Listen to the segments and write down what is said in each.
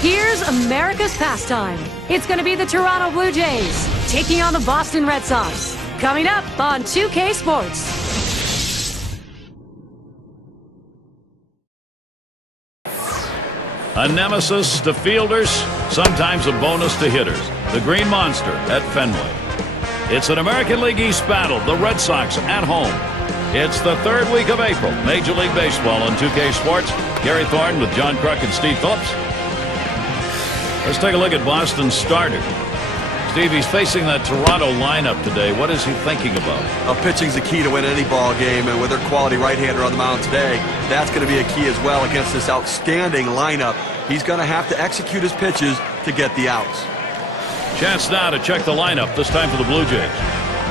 Here's America's pastime. It's going to be the Toronto Blue Jays taking on the Boston Red Sox. Coming up on 2K Sports. A nemesis to fielders, sometimes a bonus to hitters. The Green Monster at Fenway. It's an American League East battle. The Red Sox at home. It's the third week of April. Major League Baseball on 2K Sports. Gary Thornton with John Kruk and Steve Phillips. Let's take a look at Boston's starter. Steve, he's facing that Toronto lineup today. What is he thinking about? Well, pitching's the key to win any ball game, and with their quality right-hander on the mound today, that's going to be a key as well against this outstanding lineup. He's going to have to execute his pitches to get the outs. Chance now to check the lineup, this time for the Blue Jays.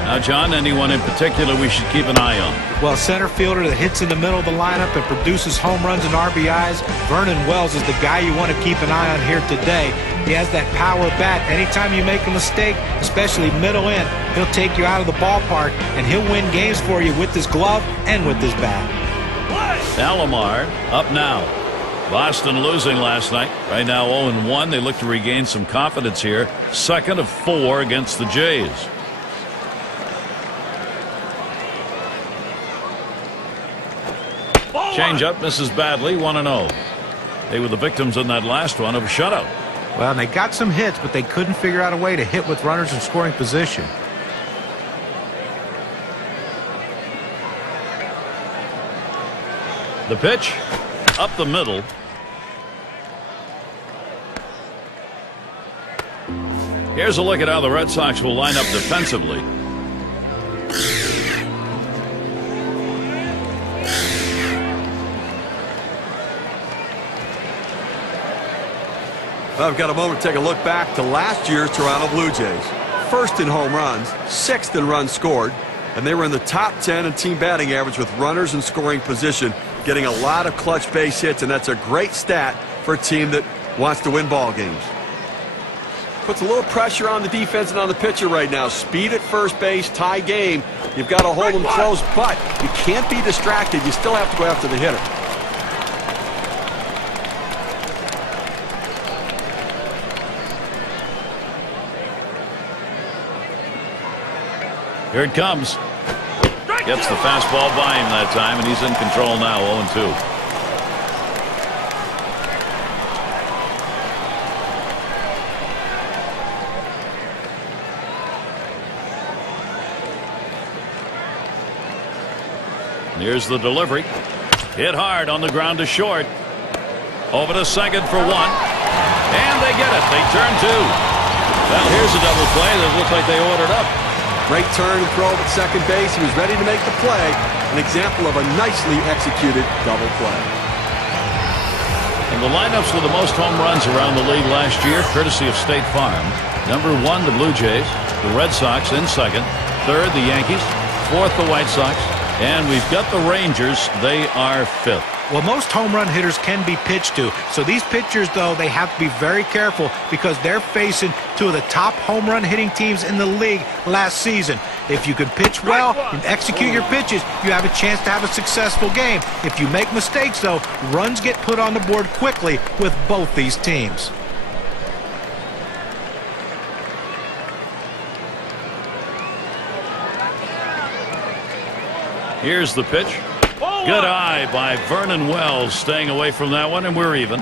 Now, John, anyone in particular we should keep an eye on? Well, center fielder that hits in the middle of the lineup and produces home runs and RBIs, Vernon Wells is the guy you want to keep an eye on here today. He has that power bat. Anytime you make a mistake, especially middle in, he'll take you out of the ballpark, and he'll win games for you with his glove and with his bat. Alomar up now. Boston losing last night. Right now 0-1. They look to regain some confidence here. Second of 4 against the Jays. Change-up misses badly, 1-0. They were the victims in that last one of a shutout. Well, and they got some hits, but they couldn't figure out a way to hit with runners in scoring position. The pitch, up the middle. Here's a look at how the Red Sox will line up defensively. Well, I've got a moment to take a look back to last year's Toronto Blue Jays. First in home runs, sixth in runs scored, and they were in the top 10 in team batting average with runners in scoring position, getting a lot of clutch base hits, and that's a great stat for a team that wants to win ball games. Puts a little pressure on the defense and on the pitcher right now. Speed at first base, tie game. You've got to hold them close, but you can't be distracted. You still have to go after the hitter. Here it comes. Gets the fastball by him that time, and he's in control now, 0-2. Here's the delivery. Hit hard on the ground to short. Over to second for 1. And they get it. They turn 2. Well, here's a double play that looks like they ordered up. Great turn and throw at second base. He was ready to make the play. An example of a nicely executed double play. And the lineups with the most home runs around the league last year, courtesy of State Farm. Number 1, the Blue Jays. The Red Sox in second. Third, the Yankees. Fourth, the White Sox. And we've got the Rangers. They are 5th. Well, most home run hitters can be pitched to. So these pitchers, though, they have to be very careful because they're facing 2 of the top home run hitting teams in the league last season. If you can pitch well and execute your pitches, you have a chance to have a successful game. If you make mistakes, though, runs get put on the board quickly with both these teams. Here's the pitch. Good eye by Vernon Wells, staying away from that one, and we're even.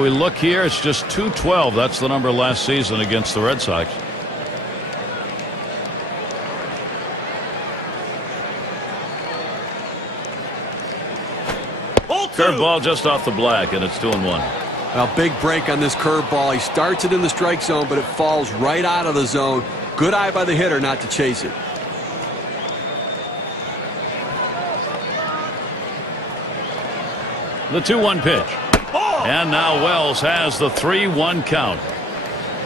We look here, it's just .212. That's the number last season against the Red Sox. Curveball just off the black, and it's 2-1. Well, big break on this curveball. He starts it in the strike zone, but it falls right out of the zone. Good eye by the hitter not to chase it. The 2-1 pitch. And now Wells has the 3-1 count.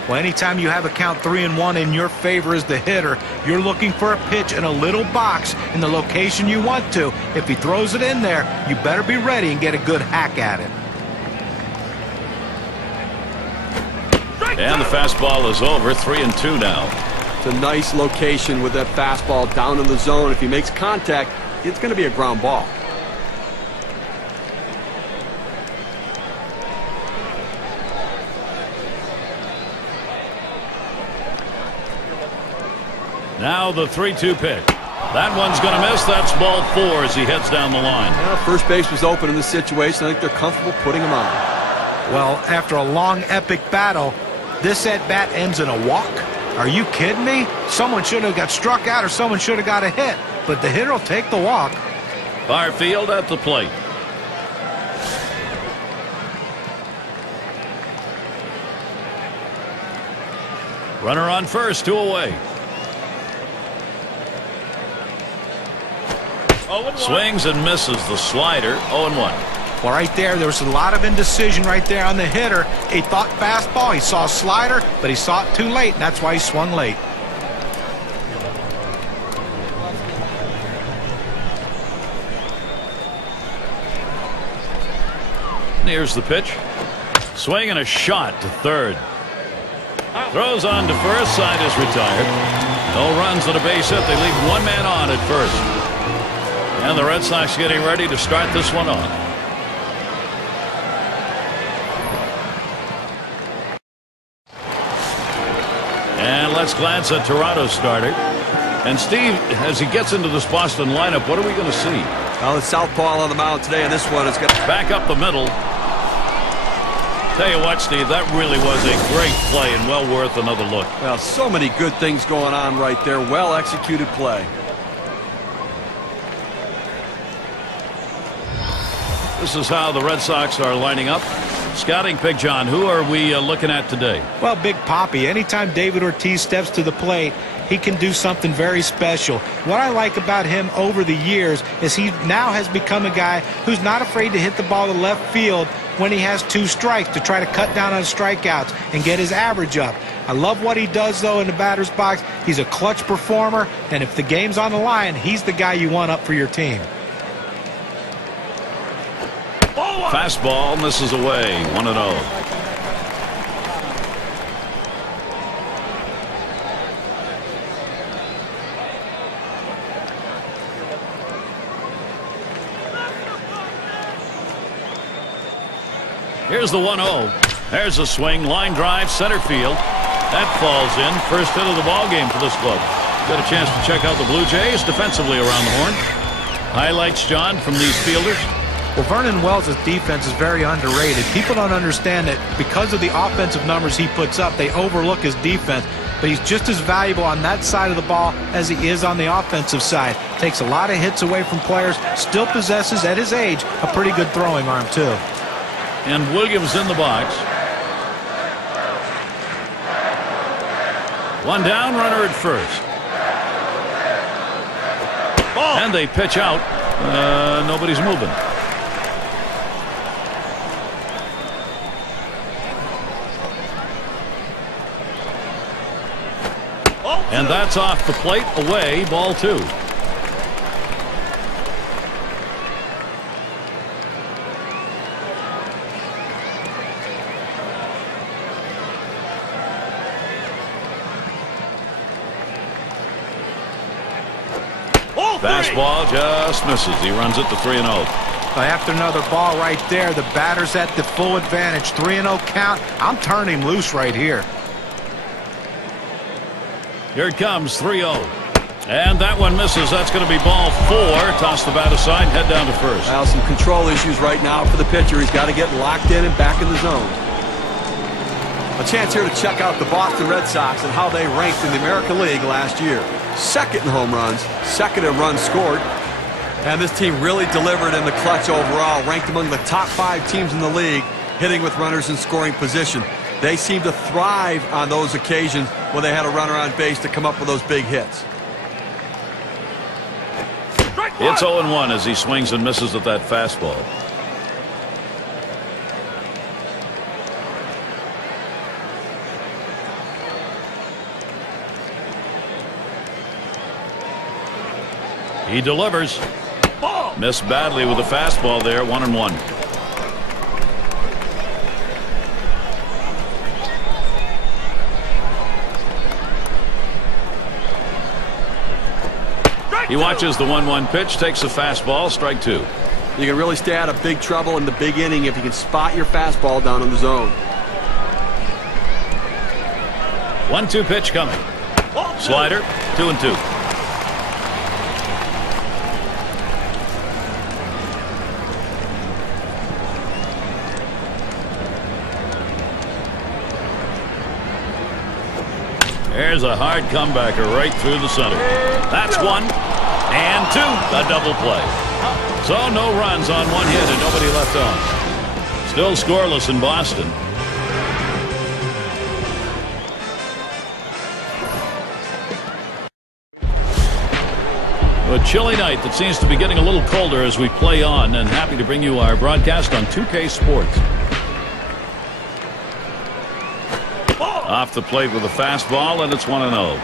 Well, anytime you have a count 3-1 in your favor as the hitter, you're looking for a pitch in a little box in the location you want to. If he throws it in there, you better be ready and get a good hack at it. And the fastball is over. 3-2 now. It's a nice location with that fastball down in the zone. If he makes contact, it's going to be a ground ball. Now the 3-2 pitch. That one's going to miss. That's ball 4 as he heads down the line. Well, first base was open in this situation. I think they're comfortable putting him on. Well, after a long, epic battle, this at-bat ends in a walk? Are you kidding me? Someone should have got struck out or someone should have got a hit. But the hitter will take the walk. Barfield at the plate. Runner on first, 2 away. Swings and misses the slider, 0-1. Well, right there was a lot of indecision right there on the hitter. He thought fastball, he saw slider, but he saw it too late, and that's why he swung late. Here's the pitch. Swing and a shot to third. Throws on to first, side is retired. No runs and a base hit. They leave one man on at first. And the Red Sox getting ready to start this one off. And let's glance at Toronto's starter. And Steve, as he gets into this Boston lineup, what are we going to see? Well, the southpaw on the mound today, and this one is going to back up the middle. Tell you what, Steve, that really was a great play and well worth another look. Well, so many good things going on right there. Well executed play. This is how the Red Sox are lining up. Scouting pick, John, who are we looking at today? Well, Big Papi. Anytime David Ortiz steps to the plate, he can do something very special. What I like about him over the years is he now has become a guy who's not afraid to hit the ball to left field when he has 2 strikes to try to cut down on strikeouts and get his average up. I love what he does, though, in the batter's box. He's a clutch performer, and if the game's on the line, he's the guy you want up for your team. Fastball misses away, 1-0. Here's the 1-0. There's a swing, line drive, center field. That falls in. First hit of the ball game for this club. Got a chance to check out the Blue Jays defensively around the horn. Highlights, John, from these fielders. Well, Vernon Wells' defense is very underrated. People don't understand that because of the offensive numbers he puts up, they overlook his defense. But he's just as valuable on that side of the ball as he is on the offensive side. Takes a lot of hits away from players. Still possesses, at his age, a pretty good throwing arm, too. And Williams in the box. One down, runner at first. And they pitch out. Nobody's moving. And that's off the plate, away, ball 2. Fastball just misses. He runs it to 3-0. After another ball right there, the batter's at the full advantage. 3-0 count. I'm turning him loose right here. Here it comes, 3-0. And that one misses. That's going to be ball 4. Toss the bat aside, head down to first. Well, some control issues right now for the pitcher. He's got to get locked in and back in the zone. A chance here to check out the Boston Red Sox and how they ranked in the American League last year. Second in home runs, second in runs scored. And this team really delivered in the clutch overall, ranked among the top 5 teams in the league, hitting with runners in scoring position. They seem to thrive on those occasions when they had a runner on base to come up with those big hits. It's 0-1 as he swings and misses at that fastball. He delivers. Missed badly with the fastball there, 1-1. He watches the 1-1 pitch, takes the fastball, strike 2. You can really stay out of big trouble in the big inning if you can spot your fastball down in the zone. 1-2 pitch coming. Slider, 2-2. There's a hard comebacker right through the center. That's 1 and 2. A double play. So no runs on 1 hit and nobody left on. Still scoreless in Boston. A chilly night that seems to be getting a little colder as we play on, and happy to bring you our broadcast on 2K Sports. Off the plate with a fastball, and it's 1-0.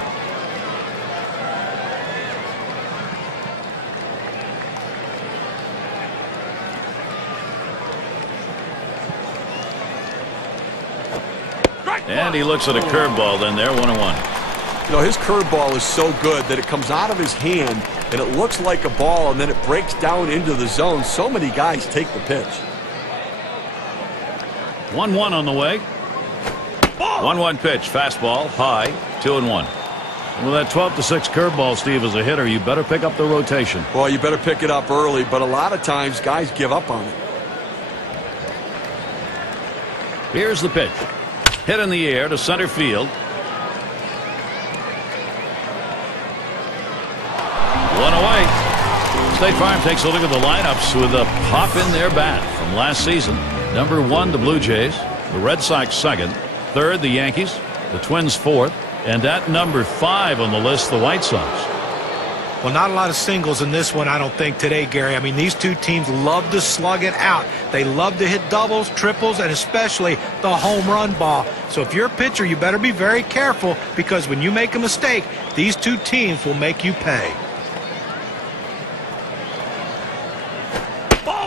And he looks at a curveball then there, 1-1. You know, his curveball is so good that it comes out of his hand and it looks like a ball and then it breaks down into the zone. So many guys take the pitch. 1-1 on the way. 1-1 pitch, fastball, high, 2-1. With that 12-6 curveball, Steve, as a hitter, you better pick up the rotation. Well, you better pick it up early, but a lot of times guys give up on it. Here's the pitch. Hit in the air to center field. 1 away. State Farm takes a look at the lineups with a pop in their bat from last season. Number 1, the Blue Jays. The Red Sox second. Third, the Yankees. The Twins fourth. And at number 5 on the list, the White Sox. Well, not a lot of singles in this one, I don't think, today, Gary. I mean, these two teams love to slug it out. They love to hit doubles, triples, and especially the home run ball. So if you're a pitcher, you better be very careful, because when you make a mistake, these two teams will make you pay.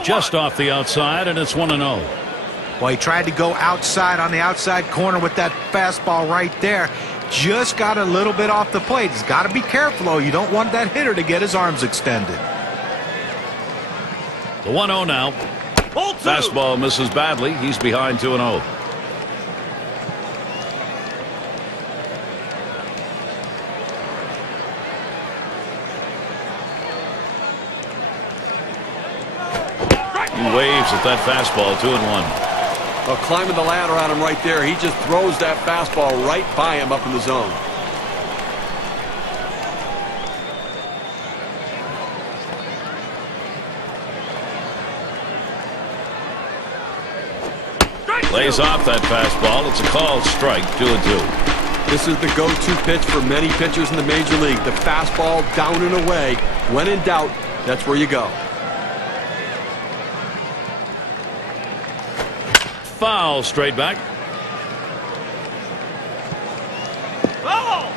Just off the outside, and it's 1-0. Well, he tried to go outside on the outside corner with that fastball right there. Just got a little bit off the plate. He's got to be careful, though. You don't want that hitter to get his arms extended. The 1-0 now. Fastball misses badly. He's behind 2-0. He waves at that fastball, 2-1. Well, climbing the ladder on him right there. He just throws that fastball right by him up in the zone. Lays off that fastball. It's a called strike, 2-2. This is the go-to pitch for many pitchers in the major league. The fastball down and away. When in doubt, that's where you go. Foul, straight back. Oh!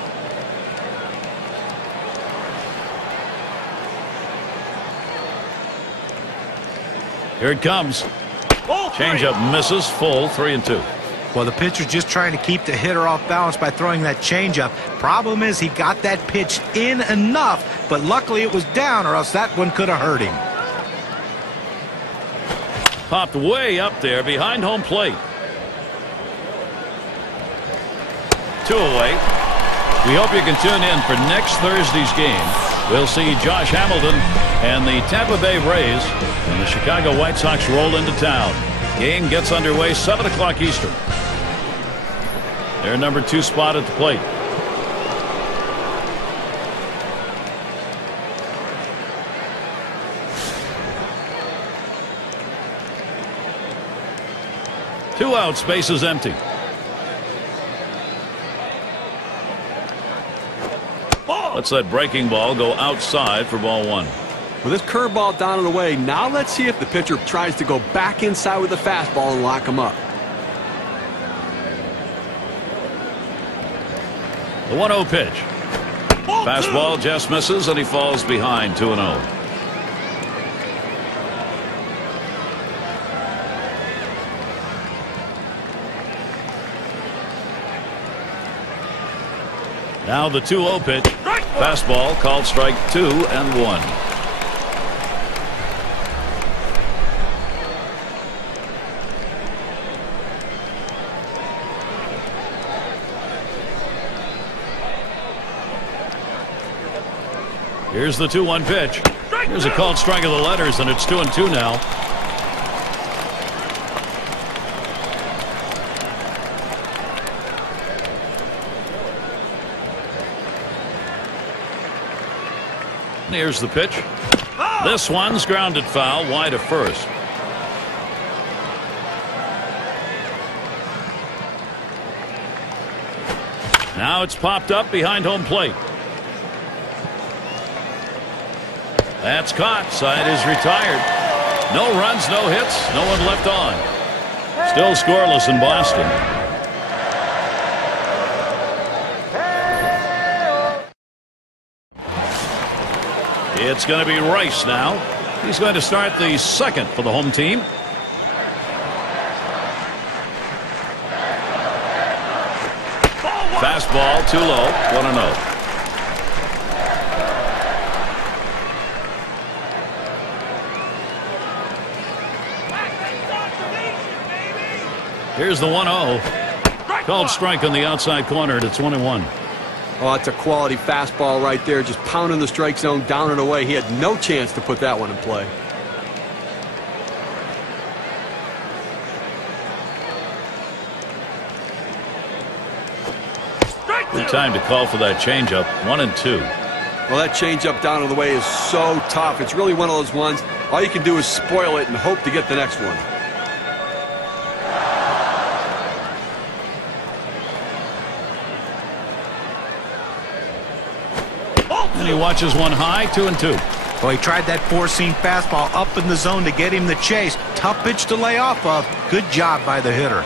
Here it comes. Changeup misses, full, 3-2. Well, the pitcher's just trying to keep the hitter off balance by throwing that changeup. Problem is, he got that pitch in enough, but luckily it was down, or else that one could have hurt him. Popped way up there behind home plate. 2 away. We hope you can tune in for next Thursday's game. We'll see Josh Hamilton and the Tampa Bay Rays, and the Chicago White Sox roll into town. Game gets underway 7 o'clock Eastern. Their number 2 spot at the plate. Two out, space is empty. Let's that breaking ball go outside for ball 1. With this curveball down and away, now let's see if the pitcher tries to go back inside with the fastball and lock him up. The 1-0 pitch. Fastball just misses, and he falls behind 2-0. Now the 2-0 pitch. Fastball called strike 2 and 1. Here's the 2-1 pitch. Here's a called strike of the letters, and it's 2-2 now. Here's the pitch. This one's grounded foul wide of first. Now it's popped up behind home plate. That's caught. Side is retired. No runs, no hits, no one left on. Still scoreless in Boston. It's going to be Rice now. He's going to start the second for the home team. Fastball too low. 1-0. Here's the 1-0. Called strike on the outside corner, and it's 1-1. Oh, it's a quality fastball right there, just pounding the strike zone down and away. He had no chance to put that one in play. Good time to call for that changeup. 1-2. Well, that changeup down and the way is so tough. It's really one of those ones, all you can do is spoil it and hope to get the next one. And he watches one high, 2-2. Well, he tried that four-seam fastball up in the zone to get him the chase. Tough pitch to lay off of. Good job by the hitter.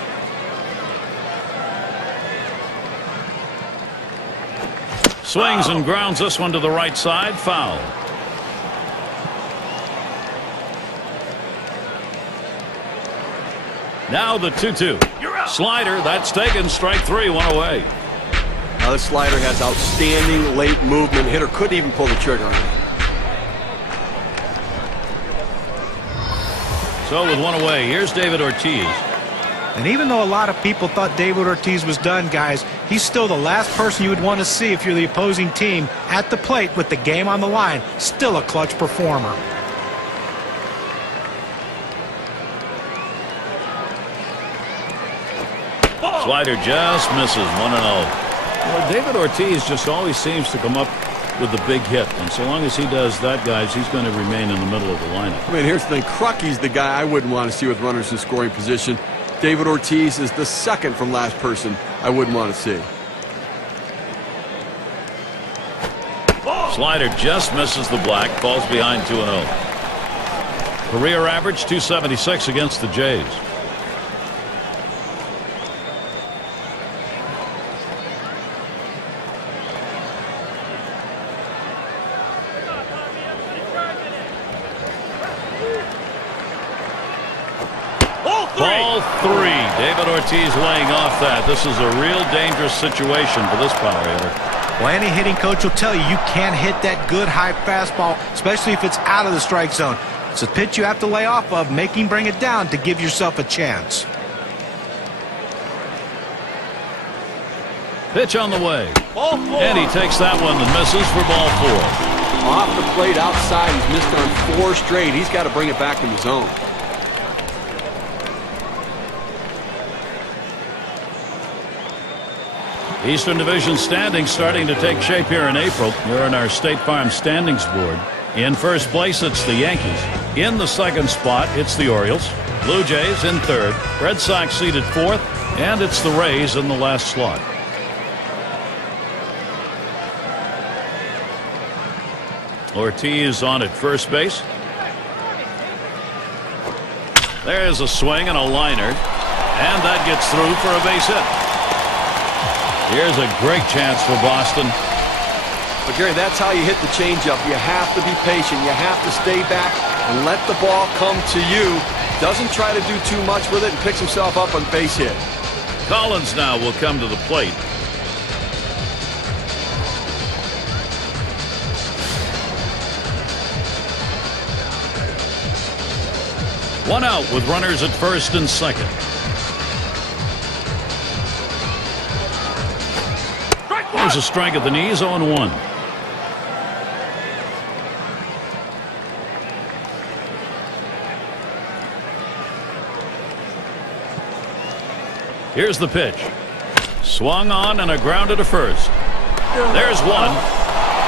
Swings and grounds this one to the right side. Foul. Now the 2-2. Slider, that's taken. Strike three, one away. Now this slider has outstanding late movement. Hitter couldn't even pull the trigger on it. So with one away, here's David Ortiz. And even though a lot of people thought David Ortiz was done, guys, he's still the last person you would want to see if you're the opposing team at the plate with the game on the line. Still a clutch performer. Slider just misses. 1-0. Well, David Ortiz just always seems to come up with the big hit, and so long as he does that, guys, he's going to remain in the middle of the lineup. I mean, here's the thing. Crucky's the guy I wouldn't want to see with runners in scoring position. David Ortiz is the second from last person I wouldn't want to see. Slider just misses the black, falls behind 2-0. Career average 276 against the Jays. Ball three. David Ortiz laying off that. This is a real dangerous situation for this power hitter. Well, any hitting coach will tell you you can't hit that good high fastball, especially if it's out of the strike zone. It's a pitch you have to lay off of, make him bring it down to give yourself a chance. Pitch on the way. And he takes that one and misses for ball four. Off the plate outside. He's missed on 4 straight. He's got to bring it back in the zone. Eastern Division standings starting to take shape here in April. Here on our State Farm standings board. In first place, it's the Yankees. In the second spot, it's the Orioles. Blue Jays in third. Red Sox seated fourth. And it's the Rays in the last slot. Ortiz on at first base. There's a swing and a liner. And that gets through for a base hit. Here's a great chance for Boston. But, Gary, that's how you hit the changeup. You have to be patient. You have to stay back and let the ball come to you. Doesn't try to do too much with it and picks himself up on base hit. Collins now will come to the plate. One out with runners at first and second. There's a strike at the knees, 0-1. Here's the pitch. Swung on and a grounder to first. There's one.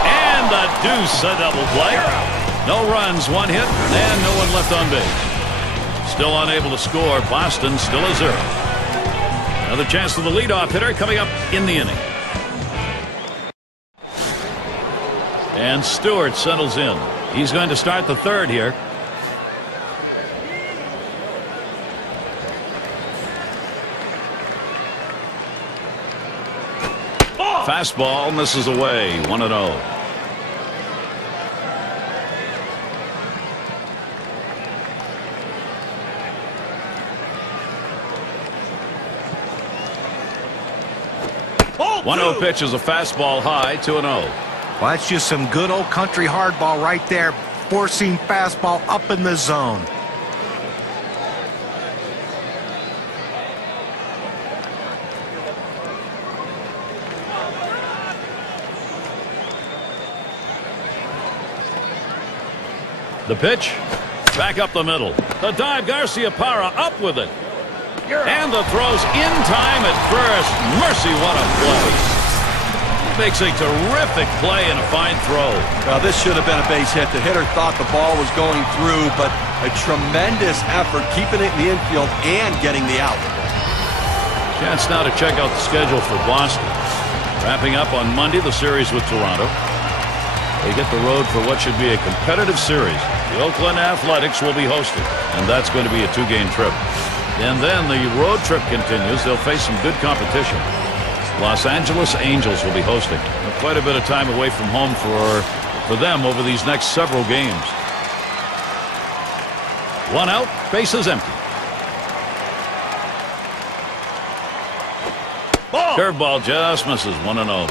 And a deuce, a double play. No runs, one hit, and no one left on base. Still unable to score. Boston still a 0. Another chance for the leadoff hitter coming up in the inning. And Stewart settles in. He's going to start the third here. Fastball misses away. 1-0. Oh, 1-0 pitch is a fastball high. 2-0. Well, that's just some good old country hardball right there, forcing fastball up in the zone. The pitch. Back up the middle. The dive. Garcia Parra up with it. And the throw's in time at first. Mercy, what a play. Makes a terrific play and a fine throw. Well, this should have been a base hit. The hitter thought the ball was going through, but a tremendous effort keeping it in the infield and getting the out. Chance now to check out the schedule for Boston. Wrapping up on Monday the series with Toronto. They get the road for what should be a competitive series. The Oakland Athletics will be hosting, and that's going to be a 2-game trip. And then the road trip continues. They'll face some good competition. Los Angeles Angels will be hosting. Quite a bit of time away from home for them over these next several games. 1 out, bases empty. Curveball just misses. 1-0.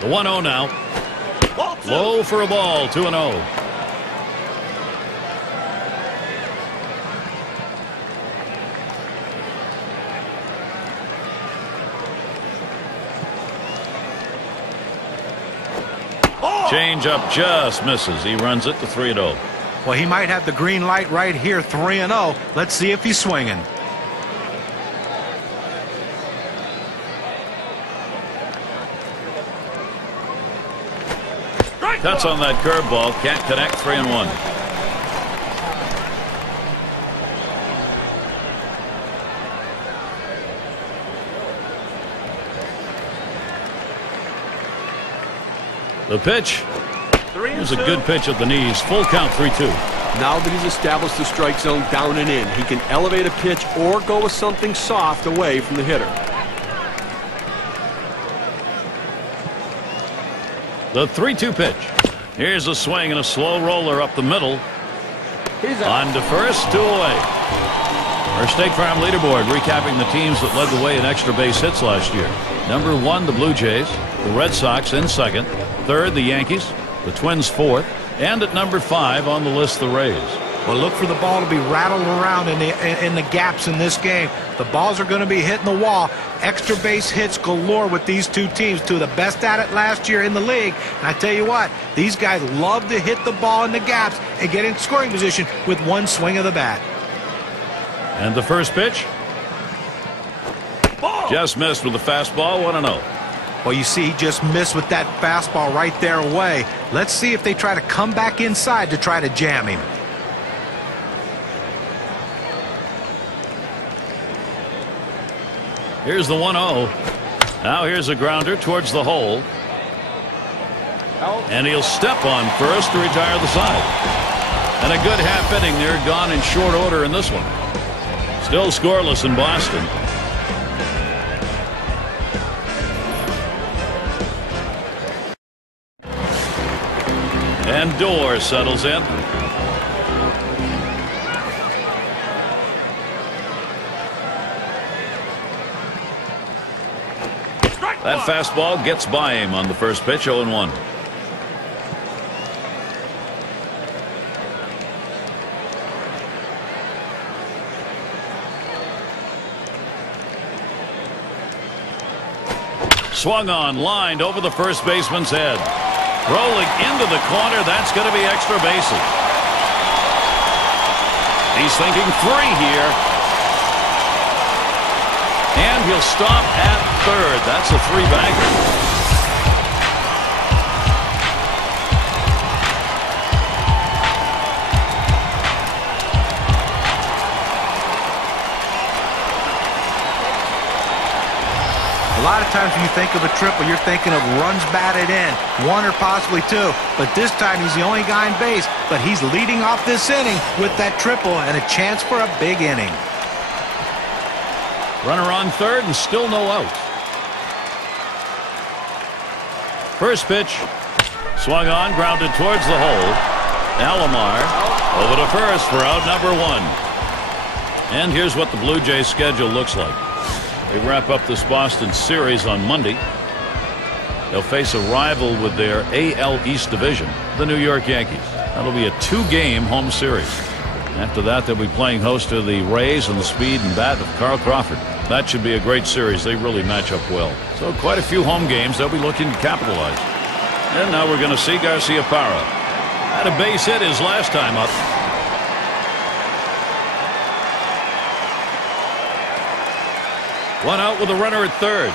The 1-0 now. Low for a ball. 2-0. Change up just misses. He runs it to 3-0. Well, he might have the green light right here. 3-0. Let's see if he's swinging. Cuts on that curveball. Can't connect. 3-1. The pitch. Here's a good pitch at the knees. Full count. 3-2. Now that he's established the strike zone down and in, he can elevate a pitch or go with something soft away from the hitter. The 3-2 pitch. Here's a swing and a slow roller up the middle. On to first, 2 away. Our State Farm leaderboard recapping the teams that led the way in extra base hits last year. Number 1, the Blue Jays. The Red Sox in second. Third, the Yankees. The Twins fourth. And at number 5 on the list, the Rays. Well, look for the ball to be rattled around in the gaps in this game. The balls are going to be hitting the wall. Extra base hits galore with these two teams. Two of the best at it last year in the league. And I tell you what, these guys love to hit the ball in the gaps and get in scoring position with one swing of the bat. And the first pitch. Just missed with the fastball. 1-0. Well, you see, he just missed with that fastball right there away. Let's see if they try to come back inside to try to jam him. Here's the 1-0. Now here's a grounder towards the hole. And he'll step on first to retire the side. And a good half inning there, gone in short order in this one. Still scoreless in Boston. And Dorr settles in. That fastball gets by him on the first pitch. 0-1. Swung on, lined over the first baseman's head. Rolling into the corner. That's going to be extra bases. He's thinking 3 here. And he'll stop at third. That's a 3-bagger. A lot of times when you think of a triple, you're thinking of runs batted in, 1 or possibly 2. But this time he's the only guy on base, but he's leading off this inning with that triple and a chance for a big inning. Runner on third and still no out. First pitch. Swung on, grounded towards the hole. Alomar over to first for out number 1. And here's what the Blue Jays schedule looks like. They wrap up this Boston series on Monday. They'll face a rival with their AL East division, the New York Yankees. That'll be a 2-game home series. After that, they'll be playing host to the Rays and the speed and bat of Carl Crawford. That should be a great series. They really match up well. So quite a few home games they'll be looking to capitalize. And now we're going to see Garciaparra. Had a base hit his last time up. One out with a runner at third.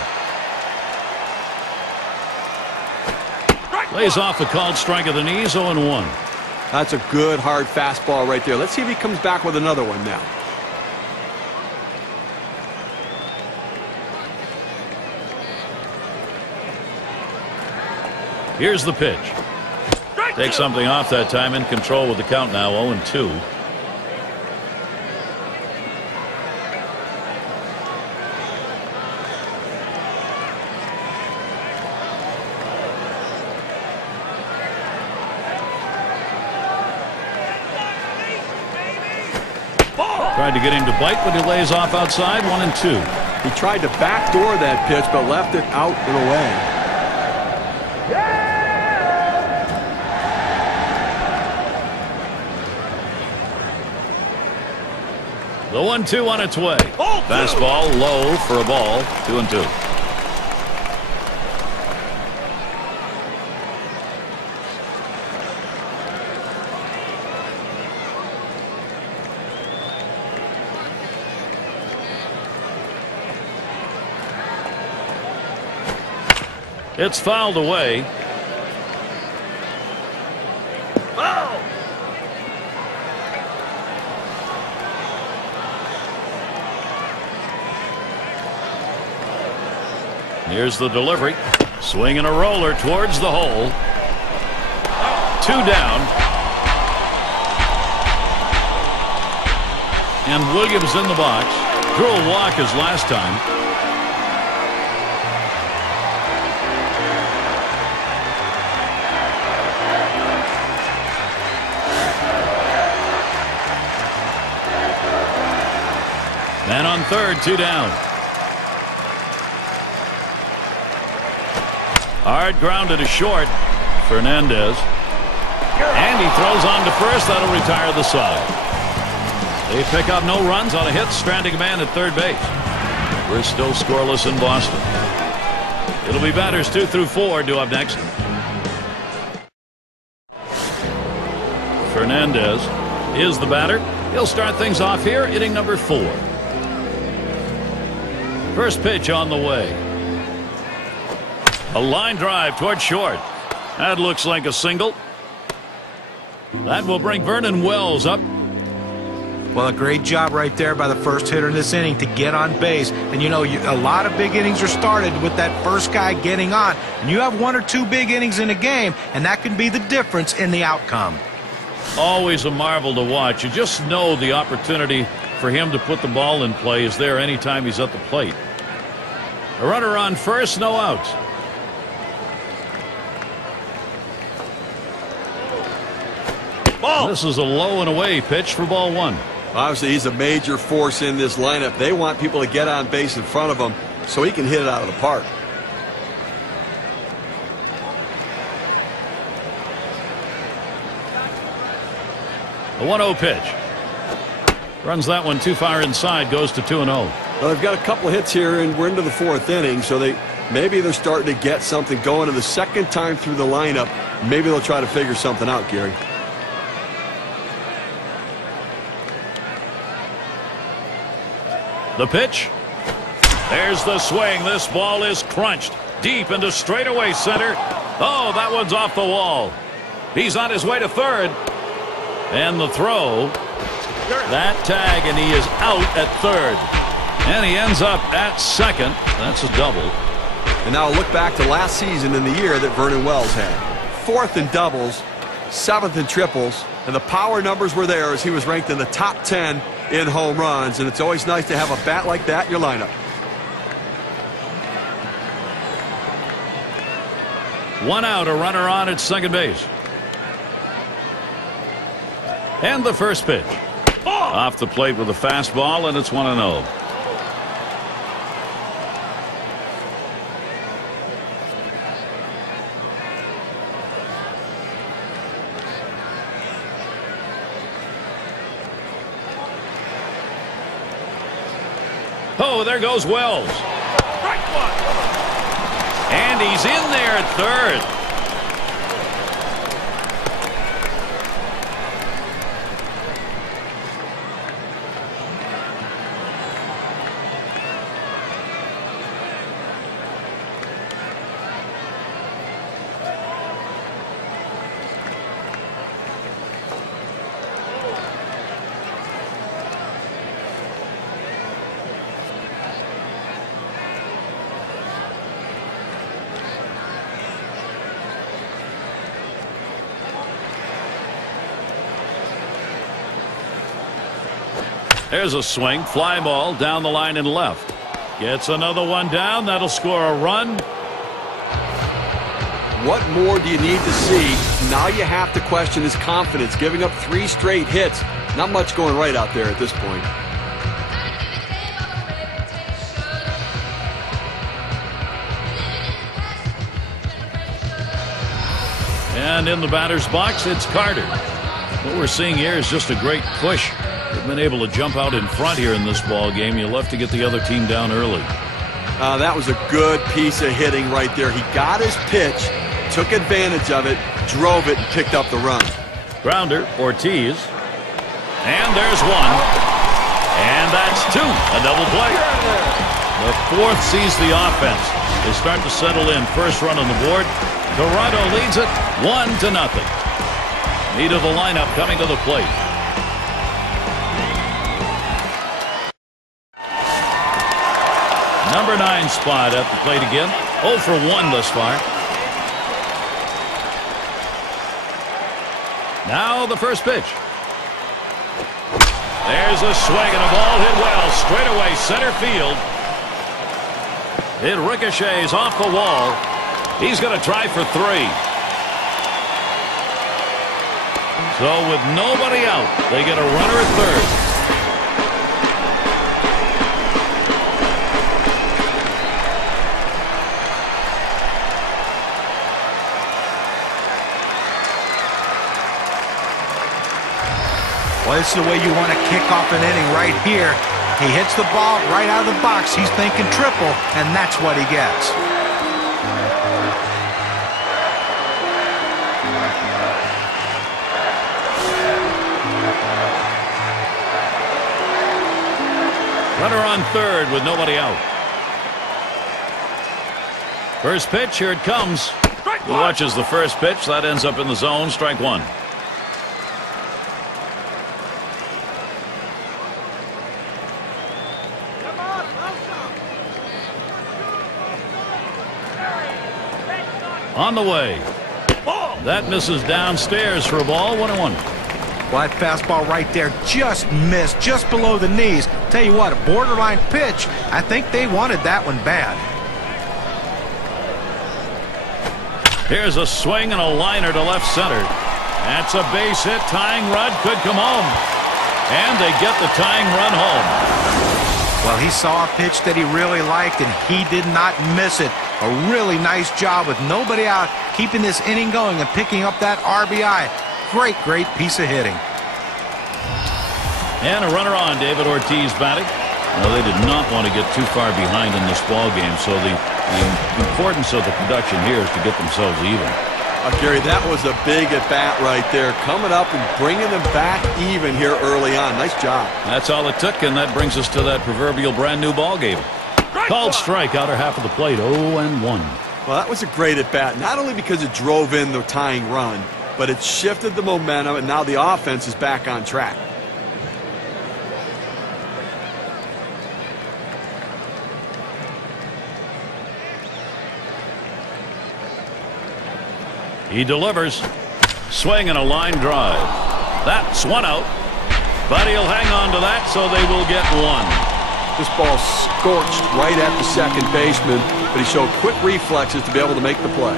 Lays off the called strike of the knees, 0-1. That's a good, hard fastball right there. Let's see if he comes back with another one now. Here's the pitch. Takes something off that time, in control with the count now, 0-2. Tried to get him to bite, but he lays off outside, 1-2. He tried to backdoor that pitch, but left it out and away. The 1-2 on its way. Fastball low for a ball, 2-2. It's fouled away. Here's the delivery. Swing and a roller towards the hole. 2 down. And Williams in the box. Drew a walk as last time. Man on third, 2 down. Hard grounded to short. Fernandez. And he throws on to first. That'll retire the side. They pick up no runs on a hit, stranding a man at third base. We're still scoreless in Boston. It'll be batters 2 through 4 due up next. Fernandez is the batter. He'll start things off here, inning number 4. First pitch on the way. A line drive toward short. That looks like a single. That will bring Vernon Wells up. Well, a great job right there by the first hitter in this inning to get on base. And, you know, a lot of big innings are started with that first guy getting on. And you have 1 or 2 big innings in a game, and that can be the difference in the outcome. Always a marvel to watch. You just know the opportunity for him to put the ball in play is there anytime he's at the plate. A runner on first, no outs. This is a low and away pitch for ball 1. Obviously, he's a major force in this lineup. They want people to get on base in front of him so he can hit it out of the park. A 1-0 pitch. Runs that one too far inside, goes to 2-0. Well, they've got a couple hits here, and we're into the 4th inning, so they Maybe they're starting to get something going, and the second time through the lineup, maybe they'll try to figure something out, Gary. The pitch. There's the swing. This ball is crunched deep into straightaway center. Oh, that one's off the wall. He's on his way to third. And the throw. That tag, and he is out at third. And he ends up at second. That's a double. And now look back to last season in the year that Vernon Wells had. 4th in doubles, 7th in triples, and the power numbers were there as he was ranked in the top 10 in home runs. And it's always nice to have a bat like that in your lineup. One out, a runner on at second base. And the first pitch. Off the plate with a fastball, and it's 1-0. Oh, there goes Wells. And he's in there at third. There's a swing, fly ball down the line and left. Gets another one down. That'll score a run. What more do you need to see? Now you have to question his confidence, giving up 3 straight hits. Not much going right out there at this point. And in the batter's box, it's Carter. What we're seeing here is just a great push. They've been able to jump out in front here in this ball game. You'll have to get the other team down early. That was a good piece of hitting right there. He got his pitch, took advantage of it, drove it, and picked up the run. Grounder, Ortiz. And there's one. And that's 2. A double play. The 4th sees the offense. They start to settle in. First run on the board. Toronto leads it 1-0. Meat of the lineup coming to the plate. Number 9 spot at the plate again. 0 for 1 thus far. Now the first pitch. There's a swing and a ball hit well. Straight away center field. It ricochets off the wall. He's going to try for 3. So with nobody out, they get a runner at third. Well, this is the way you want to kick off an inning right here. He hits the ball right out of the box. He's thinking triple, and that's what he gets. Runner on third with nobody out. First pitch, here it comes. He watches the first pitch. That ends up in the zone. Strike 1. On the way. That misses downstairs for a ball. 1-1. Well, that fastball right there just missed, just below the knees. Tell you what, a borderline pitch. I think they wanted that one bad. Here's a swing and a liner to left center. That's a base hit. Tying run could come home. And they get the tying run home. Well, he saw a pitch that he really liked, and he did not miss it. A really nice job with nobody out, keeping this inning going and picking up that RBI. Great piece of hitting. And a runner on. David Ortiz batting. Well, they did not want to get too far behind in this ball game, so the importance of the production here is to get themselves even. Gary, that was a big at-bat right there, coming up and bringing them back even here early on. Nice job. That's all it took, and that brings us to that proverbial brand-new ball game. Called strike, outer half of the plate, 0-1. Well, that was a great at-bat, not only because it drove in the tying run, but it shifted the momentum, and now the offense is back on track. He delivers. Swing and a line drive. That's one out. But he'll hang on to that, so they will get one. This ball scorched right at the second baseman, but he showed quick reflexes to be able to make the play.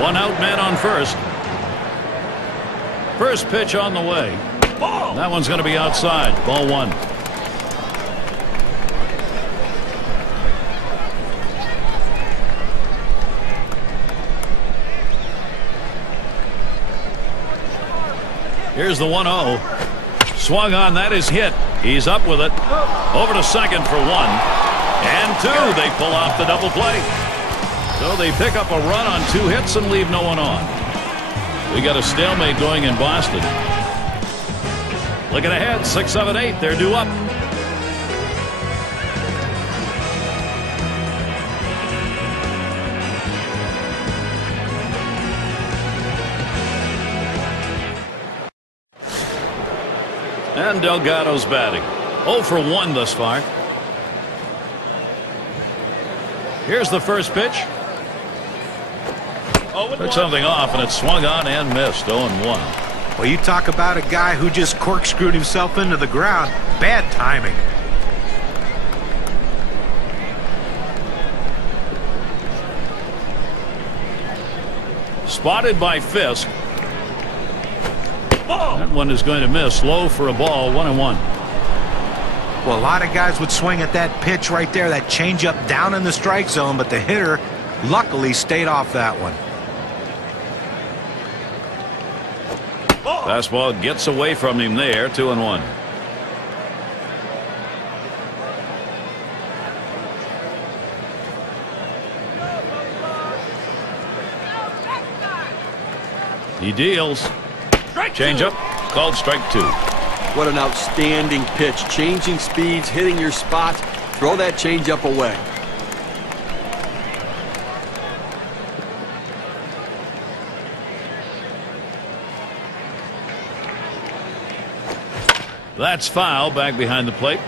One out, man on first. First pitch on the way. Ball. That one's going to be outside. Ball one. Here's the 1-0. Swung on. That is hit. He's up with it. Over to second for one. And two. They pull off the double play. So they pick up a run on 2 hits and leave no one on. We got a stalemate going in Boston. Looking ahead, 6, 7, 8. They're due up. And Delgado's batting. 0 for 1 thus far. Here's the first pitch. Took something off, and it swung on and missed. 0-1. Well, you talk about a guy who just corkscrewed himself into the ground. Bad timing. Spotted by Fisk. That one is going to miss. Low for a ball. 1-1. Well, a lot of guys would swing at that pitch right there, that changeup down in the strike zone, but the hitter luckily stayed off that one. Fastball gets away from him there. 2-1. He deals. Change up. Called strike 2. What an outstanding pitch. Changing speeds, hitting your spots. Throw that changeup away. That's foul. Back behind the plate.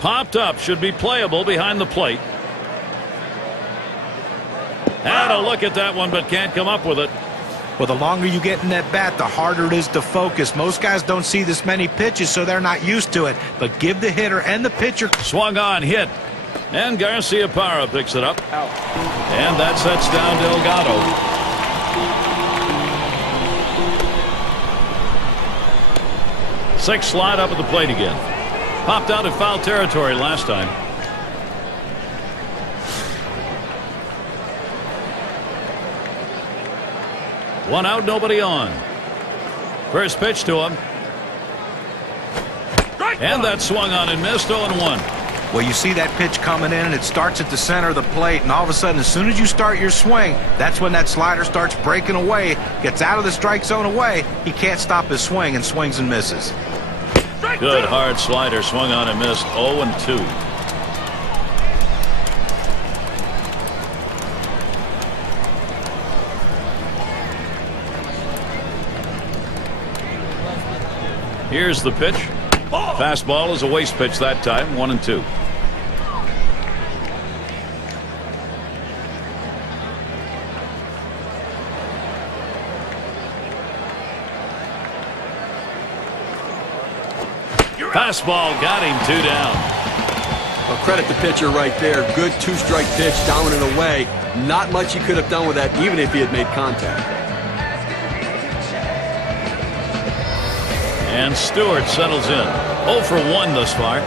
Popped up. Should be playable behind the plate. Had a look at that one, but can't come up with it. Well, the longer you get in that bat, the harder it is to focus. Most guys don't see this many pitches, so they're not used to it. But give the hitter and the pitcher. Swung on, hit. And Garcia Parra picks it up. And that sets down Delgado. Six slide up at the plate again. Popped out of foul territory last time. One out, nobody on. First pitch to him. And that swung on and missed. 0-1. Well, you see that pitch coming in, and it starts at the center of the plate, and all of a sudden, as soon as you start your swing, that's when that slider starts breaking away, gets out of the strike zone away. He can't stop his swing and swings and misses. Good hard slider, swung on and missed. 0-2. Here's the pitch. Fastball is a waste pitch that time. 1-2. Fastball got him. 2 down. Well, credit the pitcher right there. Good two-strike pitch down and away. Not much he could have done with that, even if he had made contact. And Stewart settles in. 0 for 1 thus far.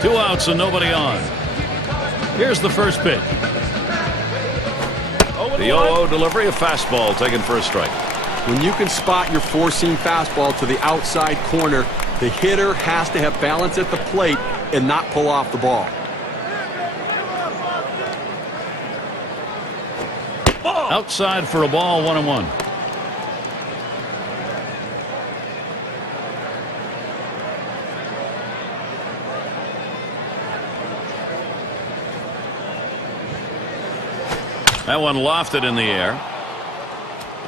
Two outs and nobody on. Here's the first pitch. The 0-0 delivery, a fastball taken for a strike. When you can spot your four-seam fastball to the outside corner, the hitter has to have balance at the plate and not pull off the ball. Outside for a ball, 1-1. That one lofted in the air.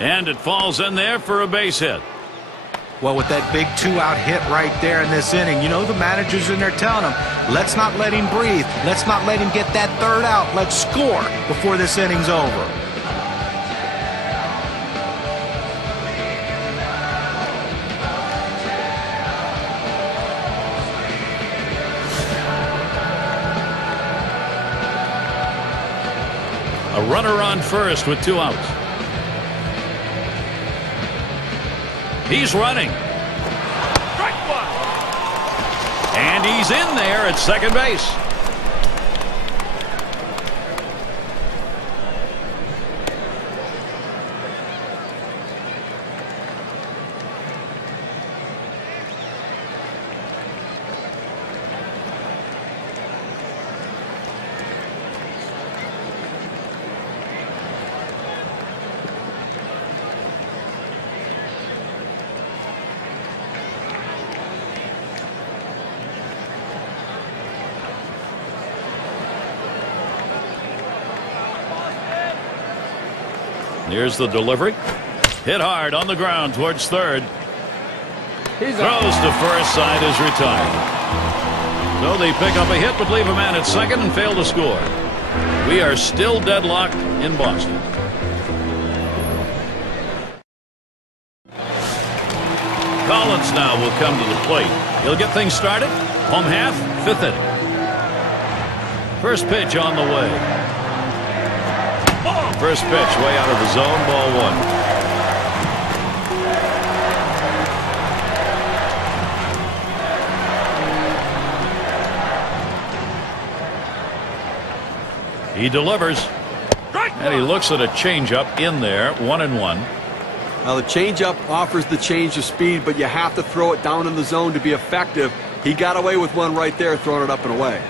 And it falls in there for a base hit. Well, with that big two-out hit right there in this inning, you know the manager's in there telling him, let's not let him breathe. Let's not let him get that third out. Let's score before this inning's over. A runner on first with 2 outs. He's running. And he's in there at second base. Here's the delivery. Hit hard on the ground towards third. Throws to first, side is retired. So they pick up a hit but leave a man at second and fail to score. We are still deadlocked in Boston. Collins now will come to the plate. He'll get things started. Home half, 5th inning. First pitch on the way. First pitch way out of the zone, ball 1. He delivers. And he looks at a changeup in there, 1-1. Now the changeup offers the change of speed, but you have to throw it down in the zone to be effective. He got away with one right there, throwing it up and away.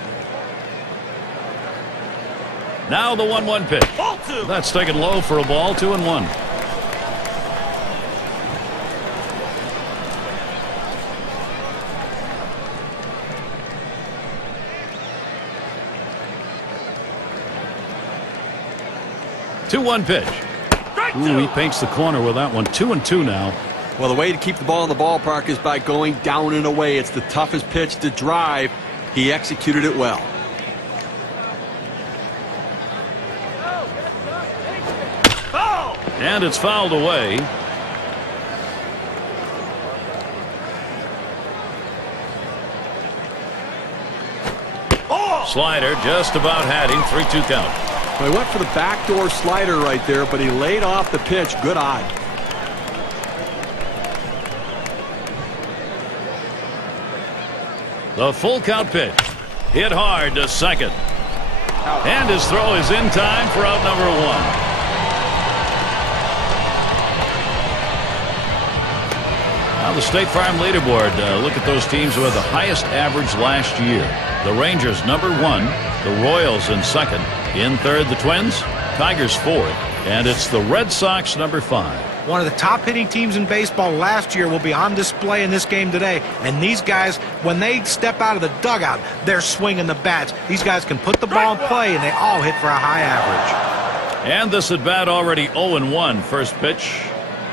Now the 1-1 pitch. That's taken low for a ball, 2-1. Two-one pitch. Ooh, he paints the corner with that one. 2-2 now. Well, the way to keep the ball in the ballpark is by going down and away. It's the toughest pitch to drive. He executed it well. And it's fouled away. Slider just about had him. 3-2 count. Well, he went for the backdoor slider right there, but he laid off the pitch. Good eye. The full count pitch. Hit hard to second. And his throw is in time for out number 1. Now the State Farm leaderboard. Look at those teams who had the highest average last year. The Rangers number 1, the Royals in second, in third the Twins, Tigers fourth, and it's the Red Sox number 5. One of the top hitting teams in baseball last year will be on display in this game today. And these guys, when they step out of the dugout, they're swinging the bats. These guys can put the ball in play, and they all hit for a high average. And this at bat already 0-1. First pitch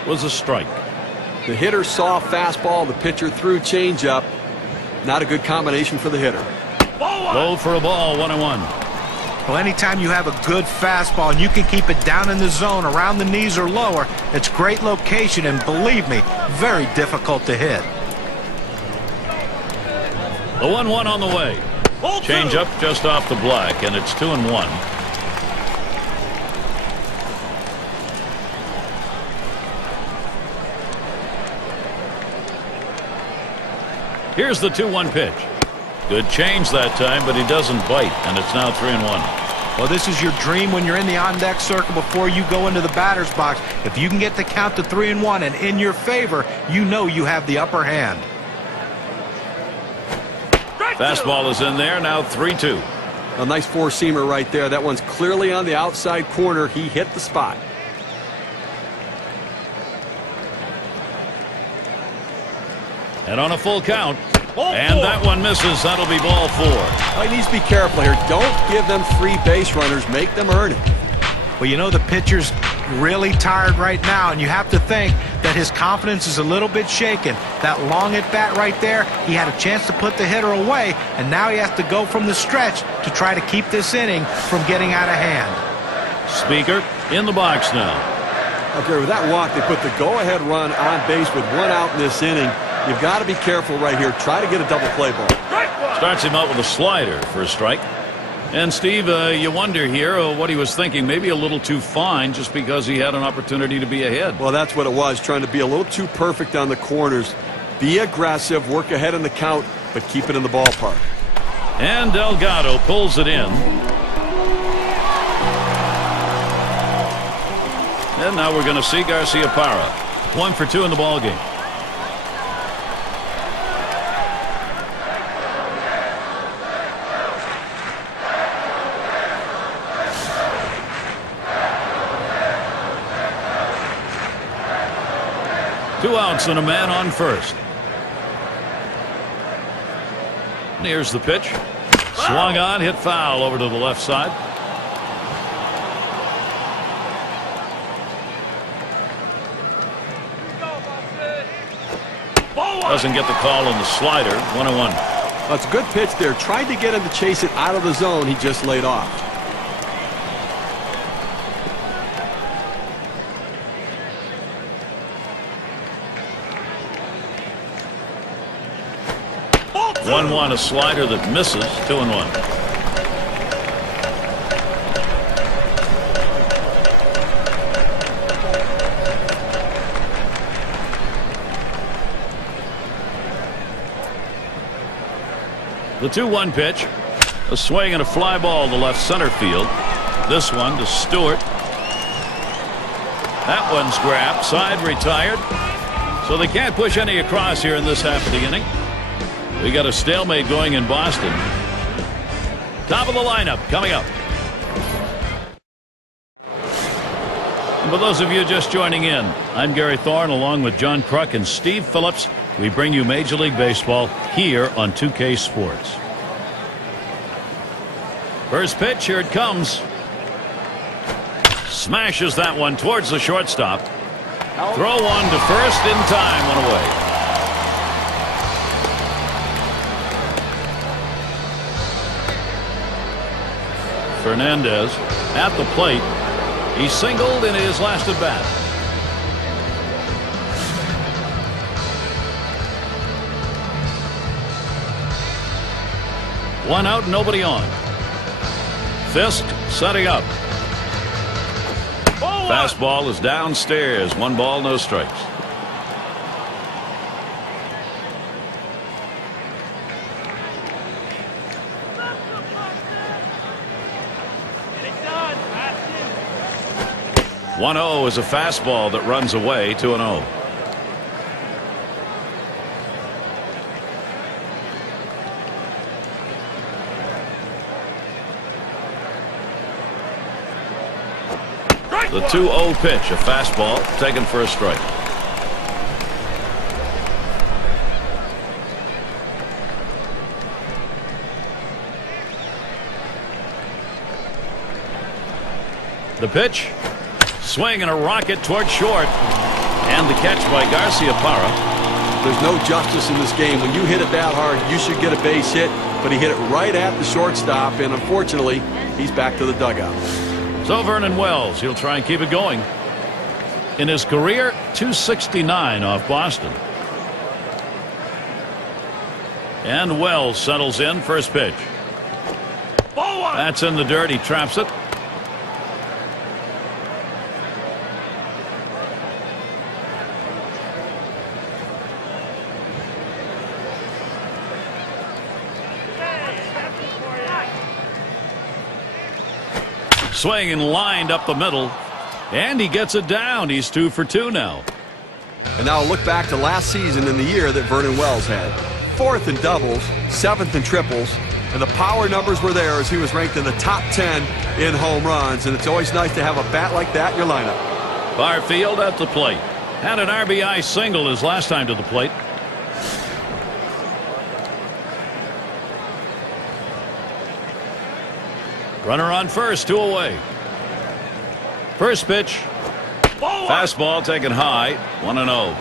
was a strike. The hitter saw fastball. The pitcher threw changeup. Not a good combination for the hitter. Low for a ball, 1-1. Well, anytime you have a good fastball and you can keep it down in the zone around the knees or lower, it's great location and, believe me, very difficult to hit. The 1-1 on the way. Change up just off the black, and it's 2-1. Here's the 2-1 pitch. Good change that time, but he doesn't bite, and it's now 3-1. Well, this is your dream when you're in the on-deck circle before you go into the batter's box. If you can get the count to 3-1 and in your favor, you know you have the upper hand. Fastball is in there, now 3-2. A nice four-seamer right there. That one's clearly on the outside corner. He hit the spot. And on a full count. And that one misses. That'll be ball 4. He needs to be careful here. Don't give them free base runners. Make them earn it. Well, you know, the pitcher's really tired right now, and you have to think that his confidence is a little bit shaken. That long at bat right there, he had a chance to put the hitter away, and now he has to go from the stretch to try to keep this inning from getting out of hand. Speaker in the box now. Okay, with that walk, they put the go-ahead run on base with 1 out in this inning. You've got to be careful right here. Try to get a double play ball. Starts him out with a slider for a strike. And Steve, you wonder here what he was thinking. Maybe a little too fine just because he had an opportunity to be ahead. Well, that's what it was. Trying to be a little too perfect on the corners. Be aggressive, work ahead in the count, but keep it in the ballpark. And Delgado pulls it in. And now we're going to see Garciaparra. 1 for 2 in the ballgame. Two outs and a man on first. Here's the pitch. Swung on, hit foul over to the left side. Doesn't get the call on the slider. 1-1. That's a good pitch there. Tried to get him to chase it out of the zone. He just laid off. One a slider that misses. 2-1. The 2-1 pitch. A swing and a fly ball to left center field. This one to Stewart. That one's grabbed. Side retired. So they can't push any across here in this half of the inning. We got a stalemate going in Boston. Top of the lineup coming up. And for those of you just joining in, I'm Gary Thorne along with John Kruk and Steve Phillips. We bring you Major League Baseball here on 2K Sports. First pitch, here it comes. Smashes that one towards the shortstop. Throw one to first in time, one away. Fernandez at the plate. He singled in his last at bat. One out, nobody on. Fisk setting up. Fastball is downstairs. 1 ball, no strikes. One 0 is a fastball that runs away. 2-0. The 2-0 pitch, a fastball taken for a strike. The pitch. Swing and a rocket toward short. And the catch by Garciaparra. There's no justice in this game. When you hit it that hard, you should get a base hit, but he hit it right at the shortstop, and unfortunately, he's back to the dugout. So Vernon Wells, he'll try and keep it going. In his career, 269 off Boston. And Wells settles in, first pitch. That's in the dirt, he traps it. Swing and lined up the middle, and he gets it down. He's 2 for 2 now. And now look back to last season in the year that Vernon Wells had. 4th in doubles, 7th in triples, and the power numbers were there as he was ranked in the top 10 in home runs. And it's always nice to have a bat like that in your lineup. Barfield at the plate. Had an RBI single his last time to the plate. Runner on first, 2 away. First pitch. Fastball taken high, 1-0.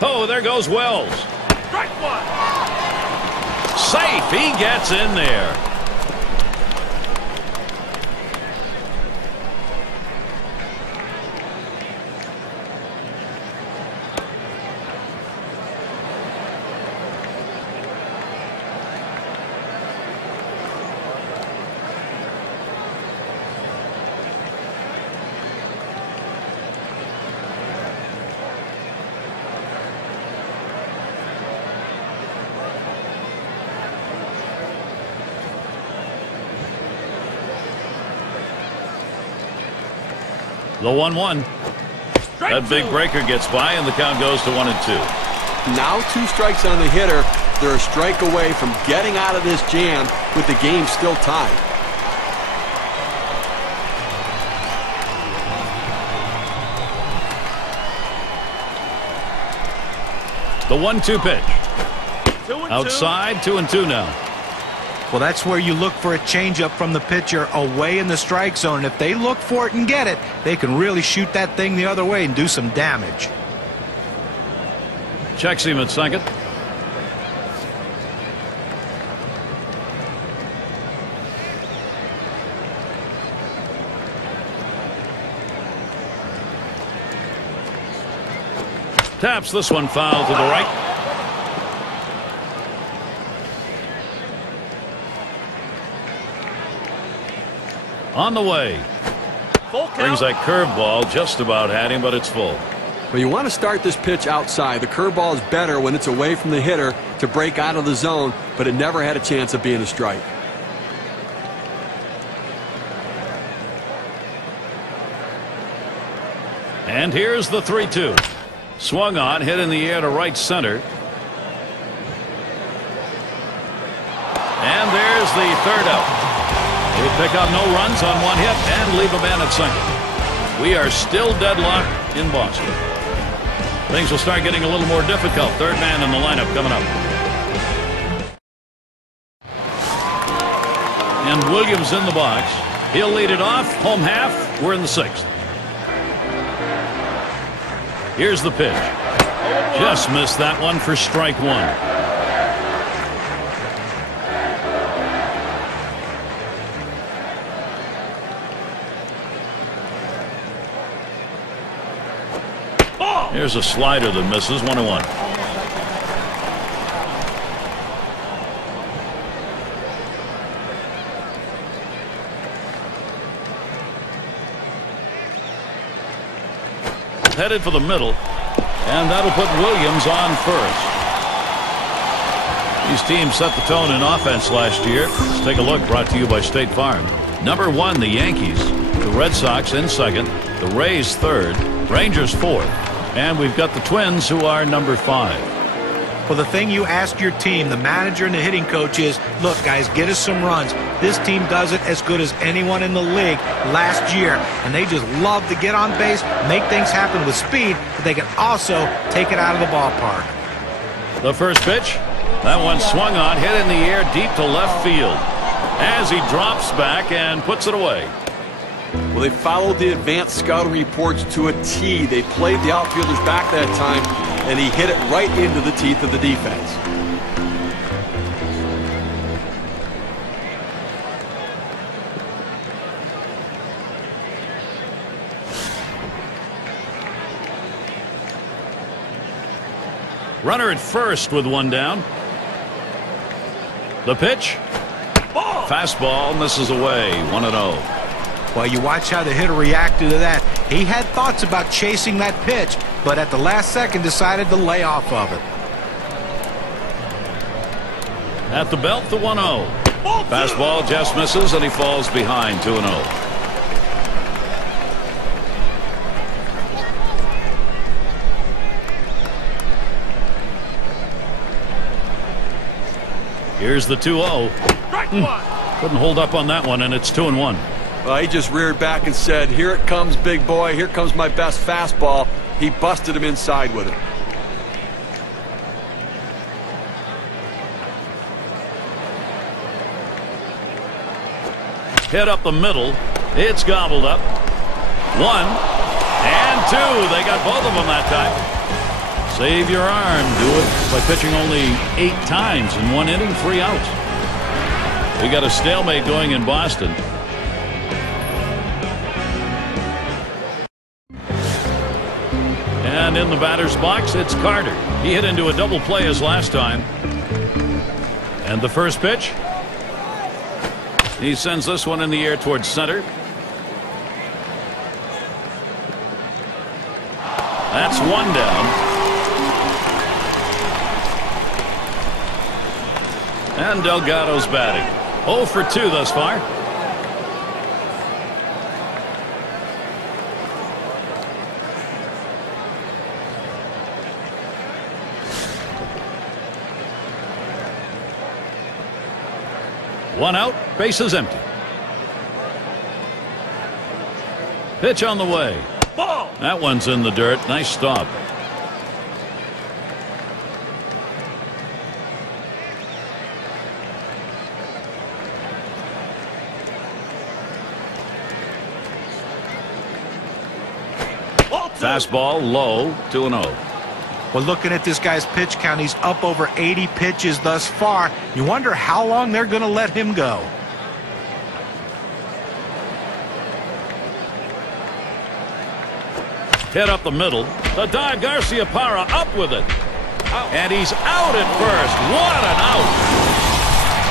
Oh, there goes Wells. Strike one. Safe. He gets in there. The 1-1. That big breaker gets by, and the count goes to 1-2. Now 2 strikes on the hitter. They're a strike away from getting out of this jam with the game still tied. The 1-2 pitch. Outside, 2-2 now. Well, that's where you look for a changeup from the pitcher away in the strike zone. And if they look for it and get it, they can really shoot that thing the other way and do some damage. Checks him at second. Taps this one foul to the right. On the way. Brings that curveball, just about had him, but it's full. Well, you want to start this pitch outside. The curveball is better when it's away from the hitter to break out of the zone, but it never had a chance of being a strike. And here's the 3-2. Swung on, hit in the air to right center. And there's the third out. They pick up no runs on 1 hit and leave a man at second. We are still deadlocked in Boston. Things will start getting a little more difficult. Third man in the lineup coming up. And Williams in the box. He'll lead it off. Home half. We're in the 6th. Here's the pitch. Just missed that one for strike 1. Here's a slider that misses, 1-1. Headed for the middle, and that'll put Williams on first. These teams set the tone in offense last year. Let's take a look, brought to you by State Farm. Number 1, the Yankees. The Red Sox in second. The Rays third. Rangers fourth. And we've got the Twins, who are number 5. Well, the thing you ask your team, the manager and the hitting coach, is, look, guys, get us some runs. This team does it as good as anyone in the league last year, and they just love to get on base, make things happen with speed, but they can also take it out of the ballpark. The first pitch, That one swung on, hit in the air deep to left field as he drops back and puts it away. Well, they followed the advanced scouting reports to a T. They played the outfielders back that time, and he hit it right into the teeth of the defense. Runner at first with one down. The pitch. Fastball misses away. 1-0. Well, you watch how the hitter reacted to that. He had thoughts about chasing that pitch, but at the last second decided to lay off of it. At the belt, the 1-0. Fastball just misses, and he falls behind. 2-0. Here's the 2-0. Couldn't hold up on that one, and it's 2-1. Well, he just reared back and said, "Here it comes, big boy. Here comes my best fastball." He busted him inside with it. Hit up the middle. It's gobbled up. 1 and 2. They got both of them that time. Save your arm. Do it by pitching only 8 times in 1 inning, 3 outs. We got a stalemate going in Boston. And in the batter's box, it's Carter. He hit into a double play as last time. And the first pitch. He sends this one in the air towards center. That's 1 down. And Delgado's batting. 0 for 2 thus far. One out, bases empty. Pitch on the way. Ball. That one's in the dirt. Nice stop. Fastball low, 2-0. Well, looking at this guy's pitch count, he's up over 80 pitches thus far. You wonder how long they're going to let him go. Hit up the middle. The dive, Garcia Parra up with it. And he's out at first. What an out.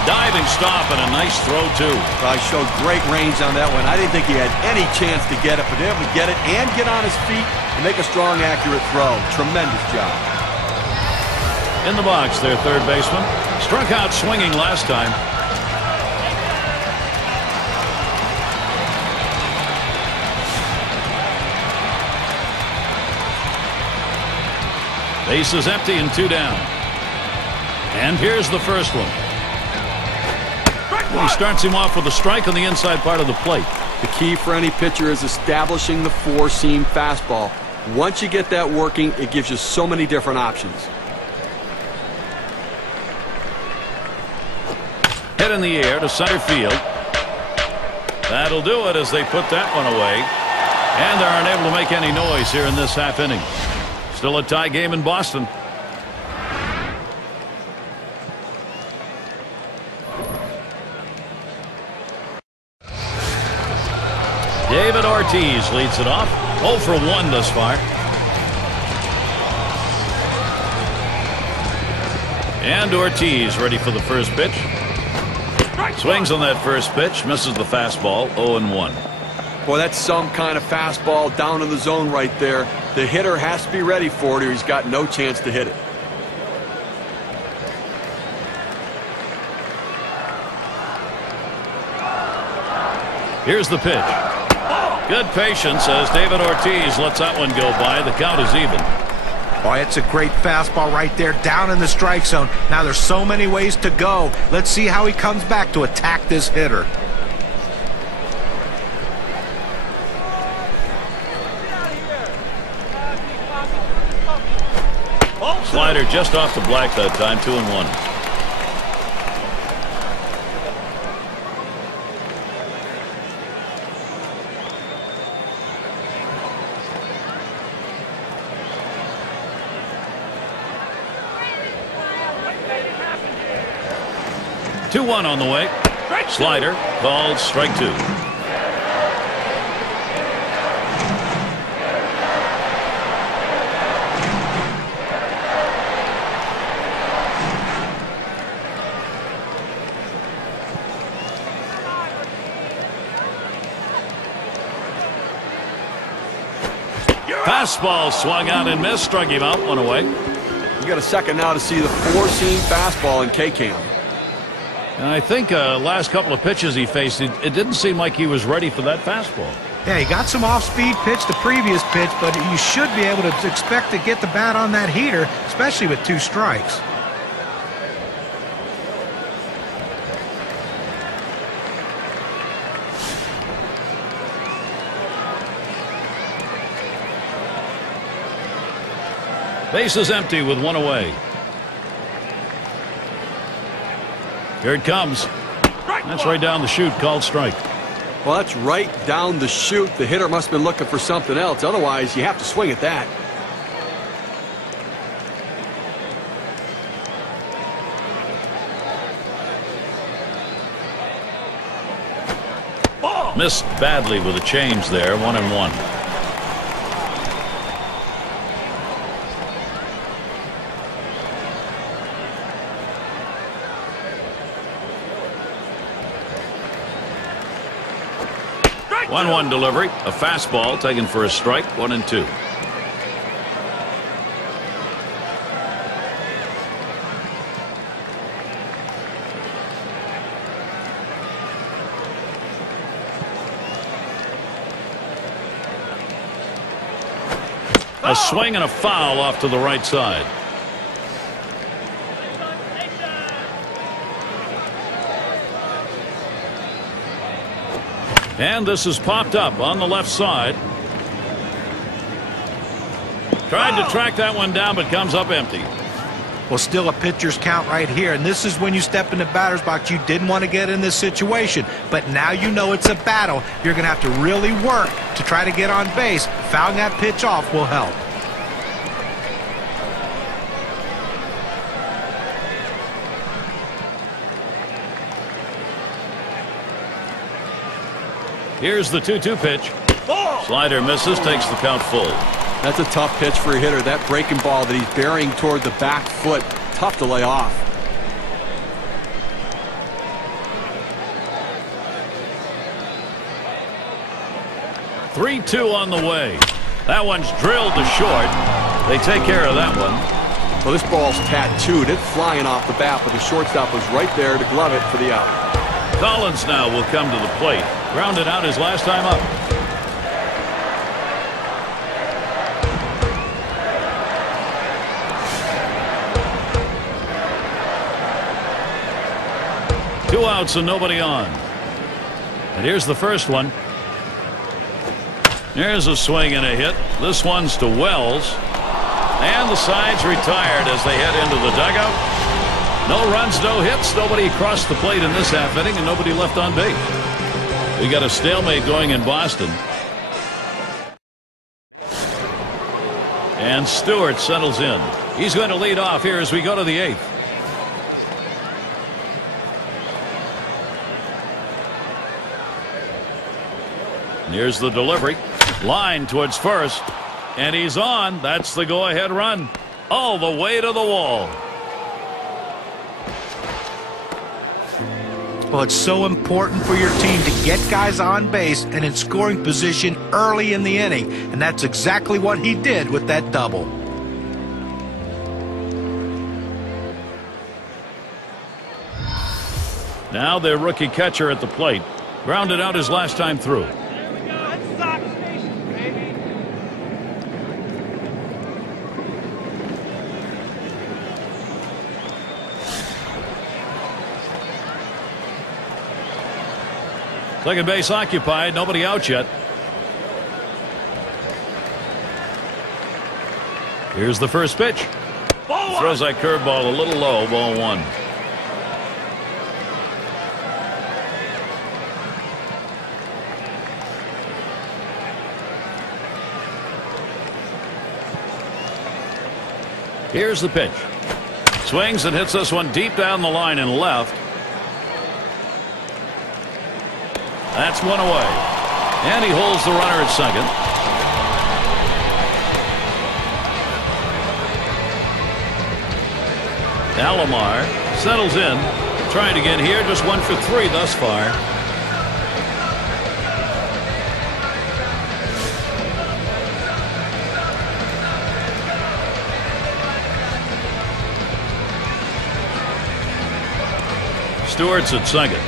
Diving stop and a nice throw, too. I showed great range on that one. I didn't think he had any chance to get it, but able to get it and get on his feet and make a strong, accurate throw. Tremendous job. In the box, their third baseman. Struck out swinging last time. Base is empty and 2 down. And here's the first one. He starts him off with a strike on the inside part of the plate. The key for any pitcher is establishing the 4-seam fastball. Once you get that working, it gives you so many different options. Hit in the air to center field. That'll do it as they put that one away. And they aren't able to make any noise here in this half inning. Still a tie game in Boston. David Ortiz leads it off. 0 for 1 thus far. And Ortiz ready for the first pitch. Swings on that first pitch, misses the fastball. 0-1. Boy, that's some kind of fastball down in the zone right there. The hitter has to be ready for it or he's got no chance to hit it. Here's the pitch. Good patience as David Ortiz lets that one go by. The count is even. Boy, it's a great fastball right there down in the strike zone. Now there's so many ways to go. Let's see how he comes back to attack this hitter. Slider just off the black that time. 2-1. 2-1 on the way. Slider called strike 2. Fastball swung out and missed. Struck him out. 1 away. You got a second now to see the 4-seam fastball in K-Cam. And I think last couple of pitches he faced, it didn't seem like he was ready for that fastball. Yeah, he got some off-speed pitch the previous pitch, but you should be able to expect to get the bat on that heater, especially with 2 strikes. Base is empty with 1 away. Here it comes. That's right down the chute, called strike. Well, that's right down the chute. The hitter must have been looking for something else. Otherwise, you have to swing at that. Missed badly with a change there. 1-1. One delivery, a fastball taken for a strike. 1-2. A swing and a foul off to the right side. And this is popped up on the left side. Tried to track that one down, but comes up empty. Well, still a pitcher's count right here, and this is when you step in the batter's box. You didn't want to get in this situation, but now you know it's a battle. You're going to have to really work to try to get on base. Fouling that pitch off will help. Here's the 2-2 pitch. Slider misses, takes the count full. That's a tough pitch for a hitter. That breaking ball that he's burying toward the back foot, tough to lay off. Three-2 on the way. That one's drilled to short. They take care of that one. Well, this ball's tattooed. It's flying off the bat, but the shortstop was right there to glove it for the out. Collins now will come to the plate. Grounded out his last time up. Two outs and nobody on. And here's the first one. There's a swing and a hit. This one's to Wells. And the side's retired as they head into the dugout. No runs, no hits. Nobody crossed the plate in this half inning, and nobody left on base. We got a stalemate going in Boston. And Stewart settles in. He's going to lead off here as we go to the 8th. Here's the delivery. Line towards first. And he's on. That's the go-ahead run. All the way to the wall. Well, it's so important for your team to get guys on base and in scoring position early in the inning. And that's exactly what he did with that double. Now their rookie catcher at the plate. Grounded out his last time through. Second base occupied. Nobody out yet. Here's the first pitch. Throws that curveball a little low. Ball 1. Here's the pitch. Swings and hits this one deep down the line and left. That's one away. And he holds the runner at second. Alomar settles in. Trying to get here. Just 1 for 3 thus far. Stewart's at second.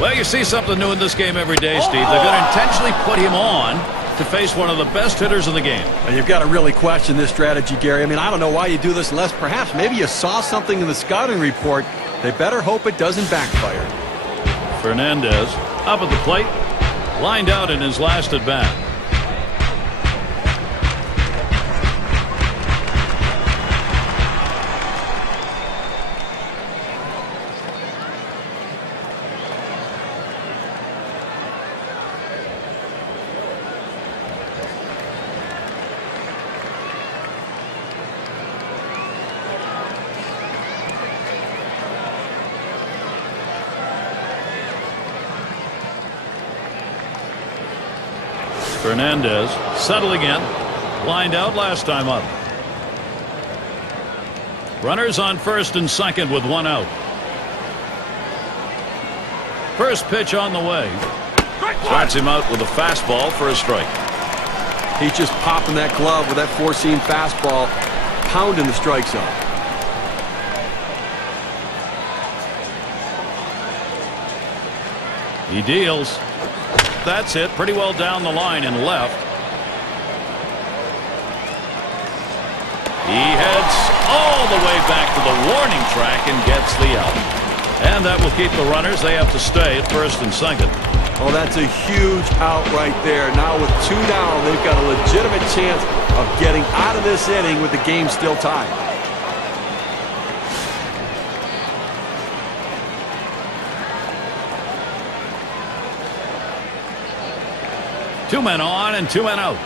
Well, you see something new in this game every day, Steve. They're going to intentionally put him on to face one of the best hitters in the game. And you've got to really question this strategy, Gary. I mean, I don't know why you do this unless perhaps maybe you saw something in the scouting report. They better hope it doesn't backfire. Fernandez up at the plate, lined out in his last at bat. Fernandez settling in, lined out last time up. Runners on first and second with 1 out. First pitch on the way. Starts him out with a fastball for a strike. He's just popping that glove with that four-seam fastball, pounding the strike zone. He deals. That's it. Pretty well down the line and left. He heads all the way back to the warning track and gets the out. And that will keep the runners. They have to stay at first and second. Oh, that's a huge out right there. Now with 2 down, they've got a legitimate chance of getting out of this inning with the game still tied. Two men on and 2 men out.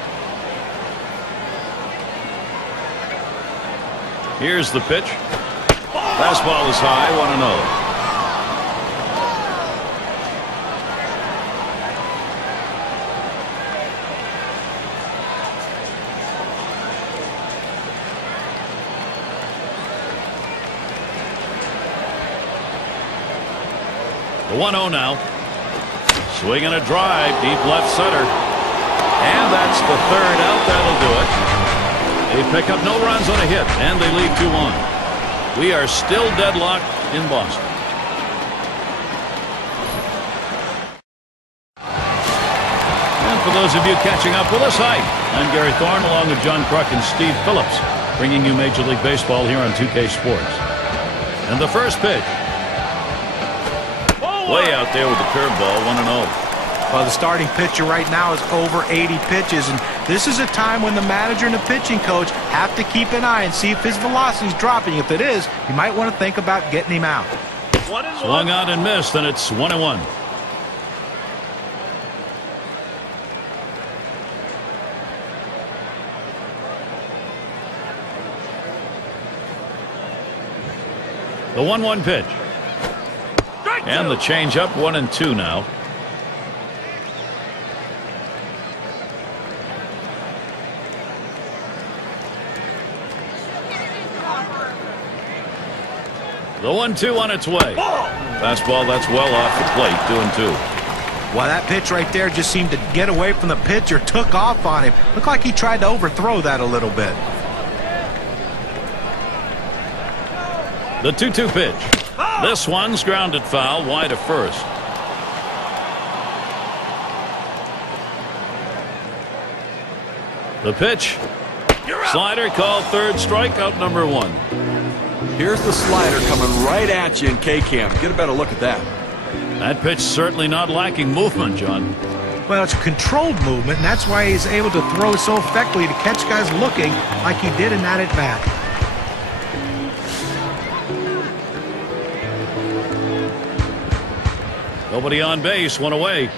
Here's the pitch. Fastball is high, 1-0. The 1-0 now. Swing and a drive, deep left center. And that's the 3rd out. That'll do it. They pick up no runs on a hit, and they lead 2-1. We are still deadlocked in Boston. And for those of you catching up with us, hi. I'm Gary Thorne along with John Kruk and Steve Phillips, bringing you Major League Baseball here on 2K Sports. And the first pitch. Way out there with the curveball, 1-0. Well, the starting pitcher right now is over 80 pitches, and this is a time when the manager and the pitching coach have to keep an eye and see if his velocity is dropping. If it is, you might want to think about getting him out. Swung out and missed, and it's 1-1. The 1-1 pitch. And the changeup, 1-2 now. The 1-2 on its way. Fastball that's well off the plate, 2-2. Well, that pitch right there just seemed to get away from the pitcher, took off on him. Looked like he tried to overthrow that a little bit. The 2-2 pitch. This one's grounded foul, wide of first. The pitch. Slider called 3rd, strikeout number 1. Here's the slider coming right at you in K-Cam. Get a better look at that. That pitch certainly not lacking movement, John. Well, it's a controlled movement, and that's why he's able to throw so effectively to catch guys looking like he did in that at-bat. Nobody on base, 1 away.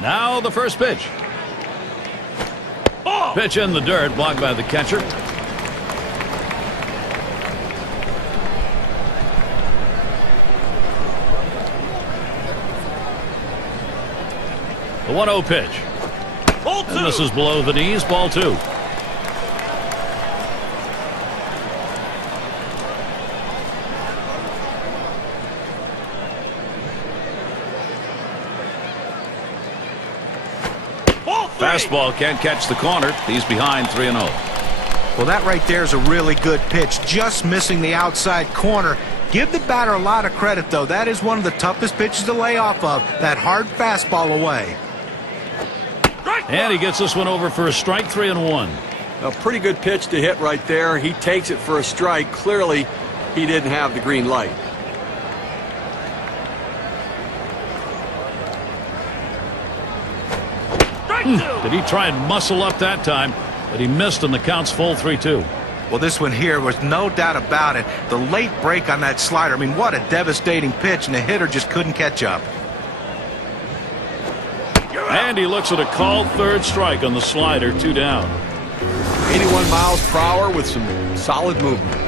Now the first pitch. Pitch in the dirt, blocked by the catcher. The 1-0 pitch. And this is below the knees, ball 2. Fastball can't catch the corner. He's behind 3-0. Well, that right there is a really good pitch, just missing the outside corner. Give the batter a lot of credit, though. That is one of the toughest pitches to lay off of, that hard fastball away. And he gets this one over for a strike, 3-1. A pretty good pitch to hit right there. He takes it for a strike. Clearly, he didn't have the green light. Did he try and muscle up that time? But he missed, and the count's full, 3-2. Well, this one here was no doubt about it. The late break on that slider. I mean, what a devastating pitch, and the hitter just couldn't catch up. And he looks at a called third strike on the slider, 2 down. 81 miles per hour with some solid movement.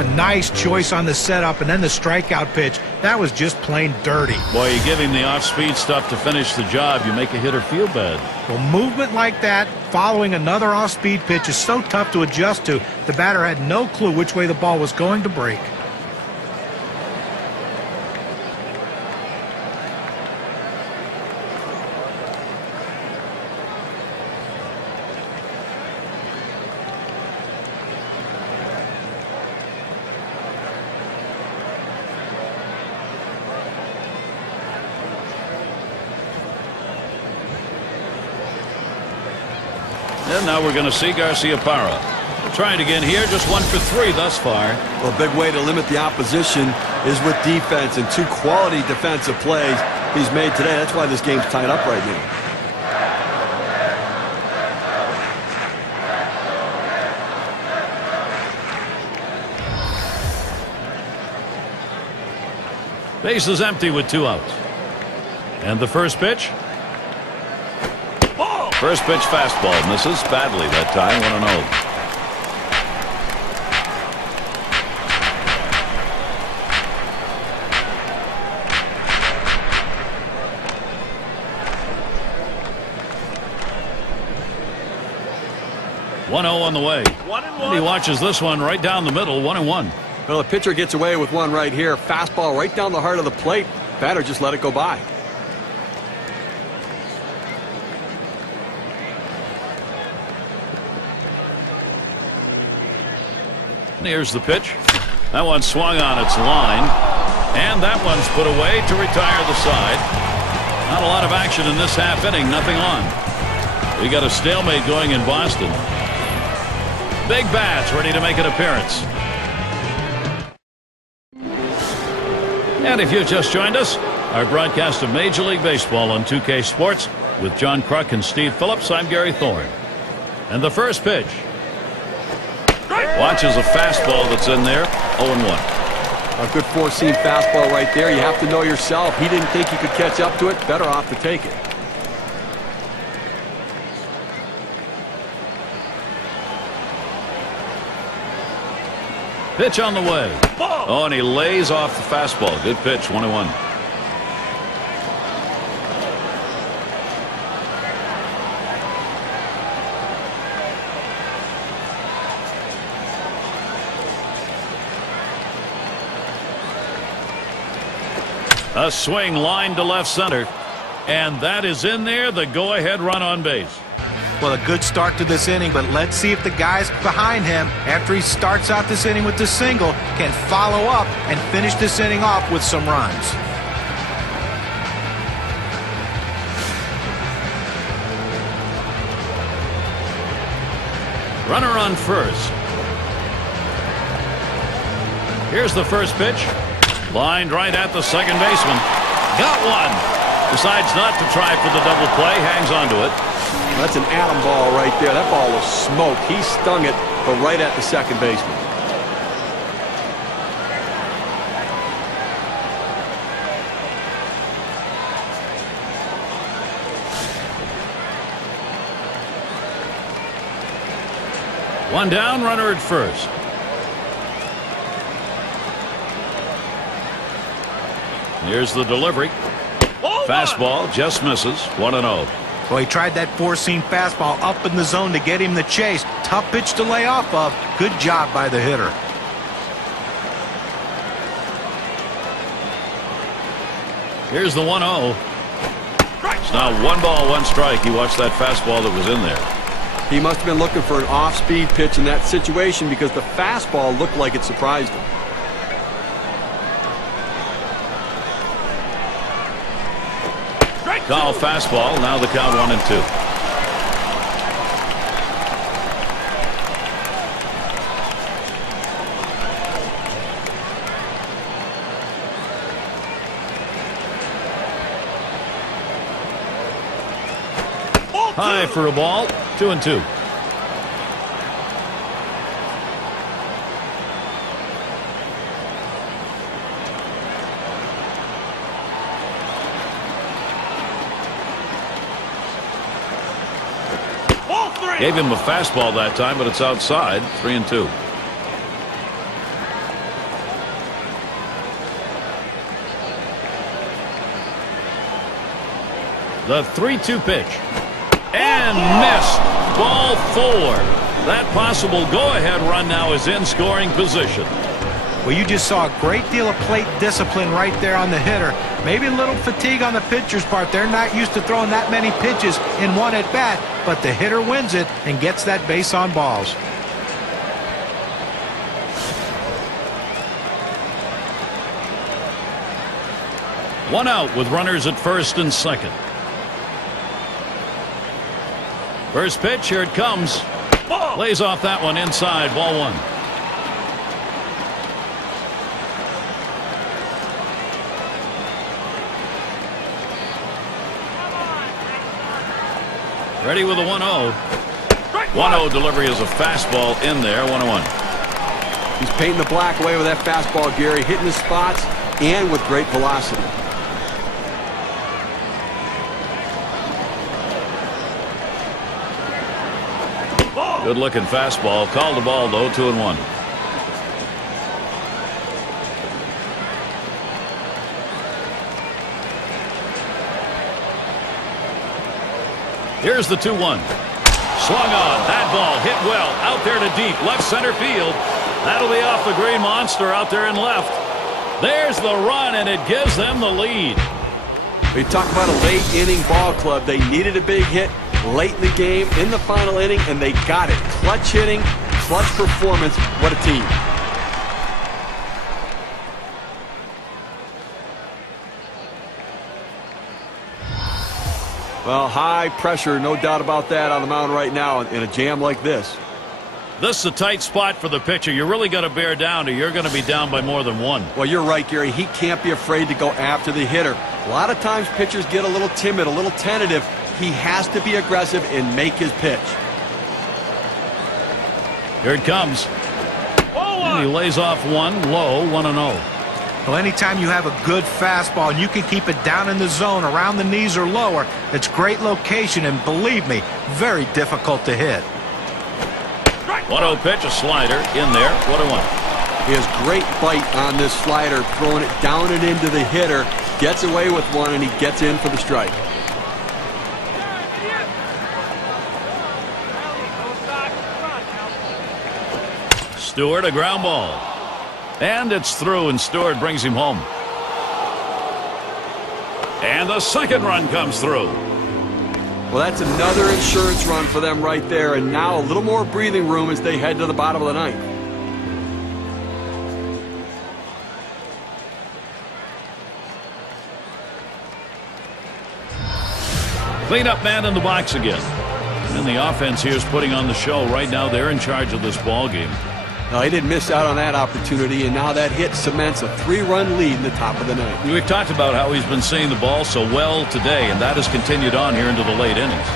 A nice choice on the setup, and then the strikeout pitch. That was just plain dirty. Boy, you give him the off-speed stuff to finish the job. You make a hitter feel bad. Well, movement like that, following another off-speed pitch, is so tough to adjust to. The batter had no clue which way the ball was going to break. And now we're going to see Garciaparra. Trying again here, just 1 for 3 thus far. Well, a big way to limit the opposition is with defense, and 2 quality defensive plays he's made today. That's why this game's tied up right now. Base is empty with 2 outs. And the first pitch. First pitch fastball misses badly that time. 1-0. On the way. And he watches this one right down the middle. 1-1. Well, the pitcher gets away with one right here. Fastball right down the heart of the plate. Batter just let it go by. Here's the pitch. That one swung on its line. And that one's put away to retire the side. Not a lot of action in this half inning. Nothing on. We got a stalemate going in Boston. Big bats ready to make an appearance. And if you've just joined us, our broadcast of Major League Baseball on 2K Sports with John Kruk and Steve Phillips. I'm Gary Thorne. And the first pitch. Watches a fastball that's in there. 0-1. A good four-seam fastball right there. You have to know yourself. He didn't think he could catch up to it. Better off to take it. Pitch on the way. Oh, and he lays off the fastball. Good pitch. 1-1. A swing line to left center. And that is in there, the go-ahead run on base. Well, a good start to this inning, but let's see if the guys behind him, after he starts out this inning with the single, can follow up and finish this inning off with some runs. Runner on first. Here's the first pitch. Lined right at the second baseman. Got one. Decides not to try for the double play. Hangs on to it. That's an atom ball right there. That ball was smoke. He stung it, but right at the second baseman. One down, runner at first. Here's the delivery. Fastball just misses. 1-0. Well, he tried that four-seam fastball up in the zone to get him the chase. Tough pitch to lay off of. Good job by the hitter. Here's the 1-0. It's now 1 ball, 1 strike. He watched that fastball that was in there. He must have been looking for an off-speed pitch in that situation because the fastball looked like it surprised him. Call fastball. Now the count 1-2. High for a ball. 2-2. Gave him a fastball that time, but it's outside. 3-2. The 3-2 pitch. And missed. Ball 4. That possible go-ahead run now is in scoring position. Well, you just saw a great deal of plate discipline right there on the hitter. Maybe a little fatigue on the pitcher's part. They're not used to throwing that many pitches in one at-bat, but the hitter wins it and gets that base on balls. One out with runners at first and second. First pitch, here it comes. Lays off that one inside. Ball 1. Ready with a 1-0. 1-0 delivery is a fastball in there. 1-1. He's painting the black away with that fastball, Gary, hitting the spots and with great velocity. Good looking fastball. Called the ball though. 2-1. Here's the 2-1. Swung on. That ball hit well. Out there to deep. Left center field. That'll be off the Green Monster out there in left. There's the run, and it gives them the lead. We talk about a late inning ball club. They needed a big hit late in the game, in the final inning, and they got it. Clutch hitting, clutch performance. What a team. Well, high pressure, no doubt about that on the mound right now in a jam like this. This is a tight spot for the pitcher. You're really going to bear down, or you're going to be down by more than 1. Well, you're right, Gary. He can't be afraid to go after the hitter. A lot of times pitchers get a little timid, a little tentative. He has to be aggressive and make his pitch. Here it comes. And he lays off one low. 1-0. Well, anytime you have a good fastball and you can keep it down in the zone around the knees or lower, it's great location, and believe me, very difficult to hit. 1-0 pitch, a slider in there. 1-1. He has great bite on this slider, throwing it down and into the hitter. Gets away with one, and he gets in for the strike. Stewart, a ground ball. And it's through, and Stewart brings him home. And the second run comes through. Well, that's another insurance run for them right there, and now a little more breathing room as they head to the bottom of the ninth. Cleanup man in the box again. And the offense here is putting on the show. Right now they're in charge of this ball game. No, he didn't miss out on that opportunity, and now that hit cements a 3-run lead in the top of the ninth. We've talked about how he's been seeing the ball so well today, and that has continued on here into the late innings.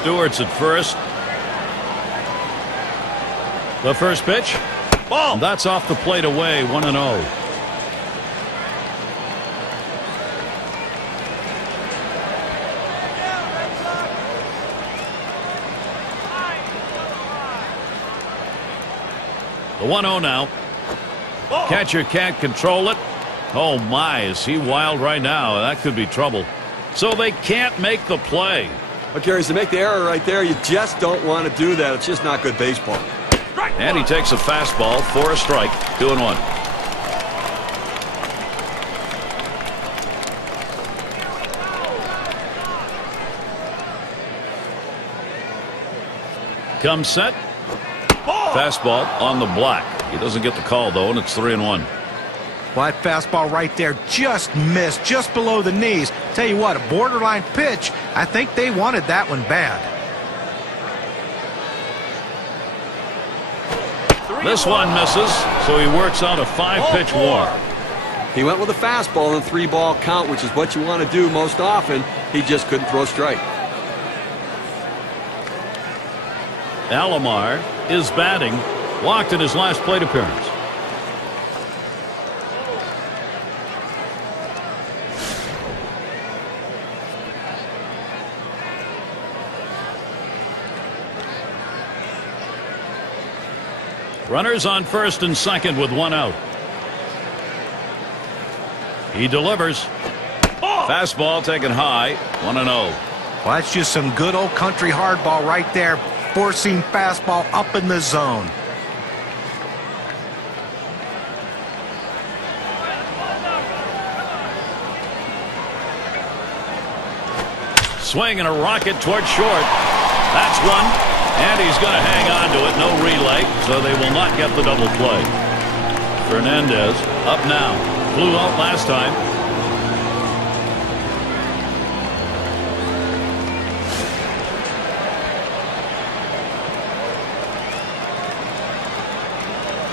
Stewart's at first. The first pitch. Ball. That's off the plate away, 1-0. The 1-0 now. Catcher can't control it. Oh my, is he wild right now? That could be trouble. So they can't make the play. But Gary, to make the error right there, you just don't want to do that. It's just not good baseball. And he takes a fastball for a strike. 2-1. Comes set. Fastball on the block. He doesn't get the call, though, and it's 3-1. Well, that fastball right there just missed, just below the knees. Tell you what, a borderline pitch. I think they wanted that one bad. This one misses, so he works out a 5-pitch walk. He went with a fastball and 3-ball count, which is what you want to do most often. He just couldn't throw a strike. Alomar is batting. Walked in his last plate appearance. Runners on first and second with 1 out. He delivers. Fastball taken high. 1-0. Well, that's just some good old country hardball right there. Four-seam fastball up in the zone. Swing and a rocket toward short. That's one. And he's going to hang on to it. No relay, so they will not get the double play. Fernandez up now. Flew out last time.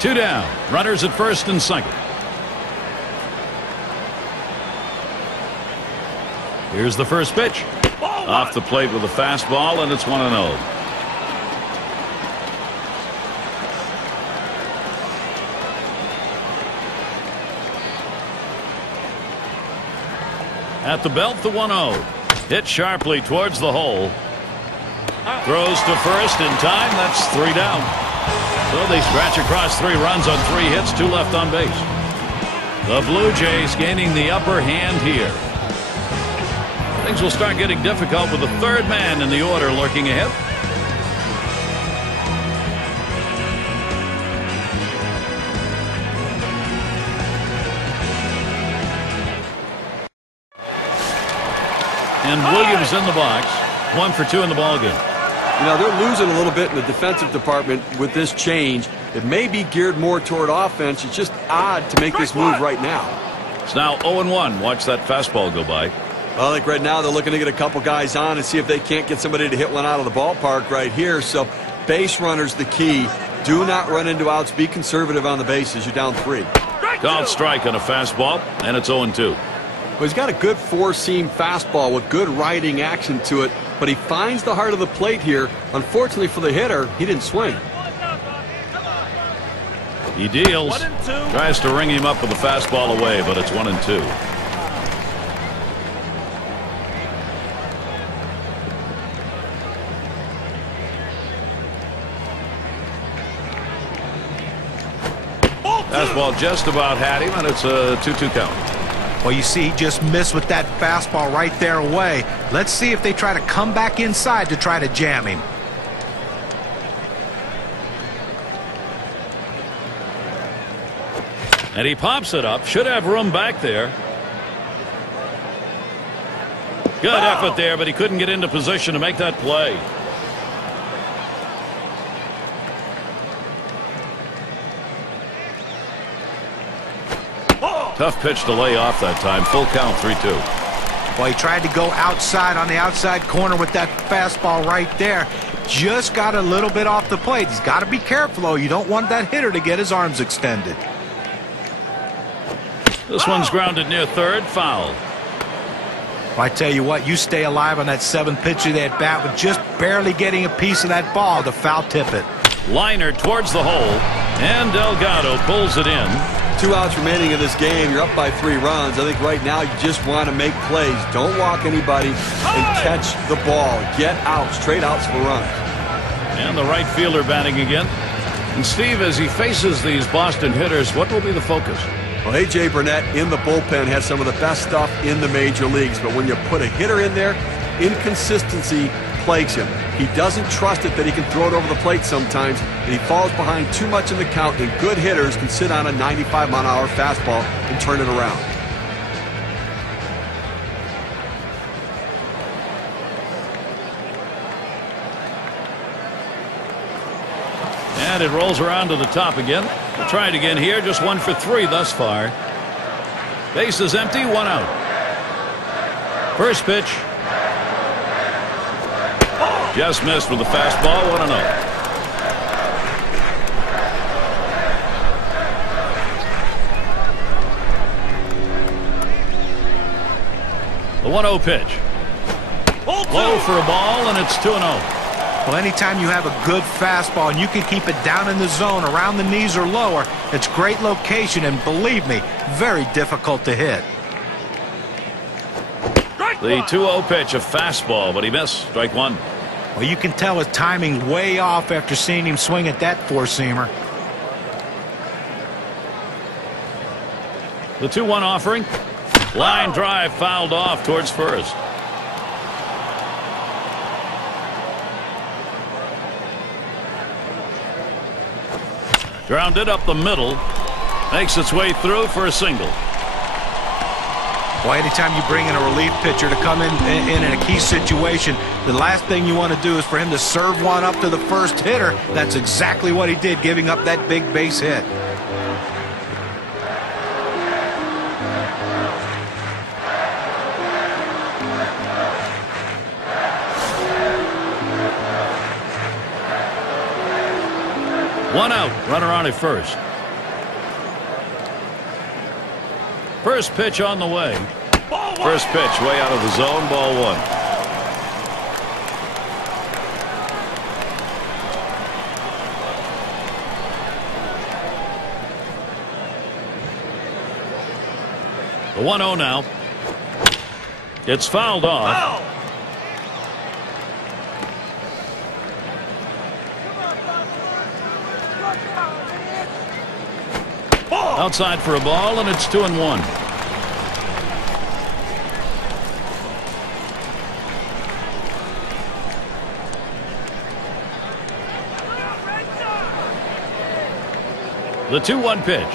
Two down. Runners at first and second. Here's the first pitch. Off the plate with a fastball, and it's 1-0. At the belt, the 1-0. Hit sharply towards the hole. Throws to first in time. That's 3 down. So they scratch across 3 runs on 3 hits, 2 left on base. The Blue Jays gaining the upper hand here. Things will start getting difficult with the third man in the order lurking ahead. And Williams in the box. 1 for 2 in the ballgame. You know, they're losing a little bit in the defensive department with this change. It may be geared more toward offense. It's just odd to make this move right now. It's now 0-1. Watch that fastball go by. Well, I think right now they're looking to get a couple guys on and see if they can't get somebody to hit one out of the ballpark right here. So base runner's the key. Do not run into outs. Be conservative on the bases. You're down 3. Called strike on a fastball, and it's 0-2. Well, he's got a good 4-seam fastball with good riding action to it, but he finds the heart of the plate here. Unfortunately for the hitter, he didn't swing. He deals. Tries to ring him up with a fastball away, but it's 1-2. Fastball just about had him, and it's a 2-2 count. Well, you see, he just missed with that fastball right there away. Let's see if they try to come back inside to try to jam him. And he pops it up. Should have room back there. Good effort there, but he couldn't get into position to make that play. Tough pitch to lay off that time. Full count, 3-2. Well, he tried to go outside on the outside corner with that fastball right there. Just got a little bit off the plate. He's got to be careful, though. You don't want that hitter to get his arms extended. This one's grounded near third. Foul. Well, I tell you what, you stay alive on that 7th pitch of that bat with just barely getting a piece of that ball to foul tip it. Liner towards the hole, and Delgado pulls it in. 2 outs remaining in this game. You're up by 3 runs. I think right now you just want to make plays. Don't walk anybody and catch the ball. Get out. Straight outs for runs. And the right fielder batting again. And Steve, as he faces these Boston hitters, what will be the focus? Well, A.J. Burnett in the bullpen has some of the best stuff in the major leagues. But when you put a hitter in there, inconsistency plagues him. He doesn't trust it that he can throw it over the plate sometimes, and he falls behind too much in the count, and good hitters can sit on a 95-mile-an-hour fastball and turn it around. And it rolls around to the top again. We'll try it again here. Just 1 for 3 thus far. Base is empty, 1 out. First pitch. Just missed with the fastball, 1-0. The 1-0 pitch. Low for a ball, and it's 2-0. Well, anytime you have a good fastball and you can keep it down in the zone around the knees or lower, it's great location, and believe me, very difficult to hit. The 2-0 pitch, a fastball, but he missed. Strike 1. Well, you can tell his timing's way off after seeing him swing at that four-seamer. The 2-1 offering. Line drive fouled off towards first. Grounded up the middle. Makes its way through for a single. Well, anytime you bring in a relief pitcher to come in a key situation, the last thing you want to do is for him to serve one up to the first hitter. That's exactly what he did, giving up that big base hit. One out, runner on at first. First pitch on the way. First pitch way out of the zone, ball 1. The 1-0 now. It's fouled off. Outside for a ball, and it's 2-1. The 2-1 pitch.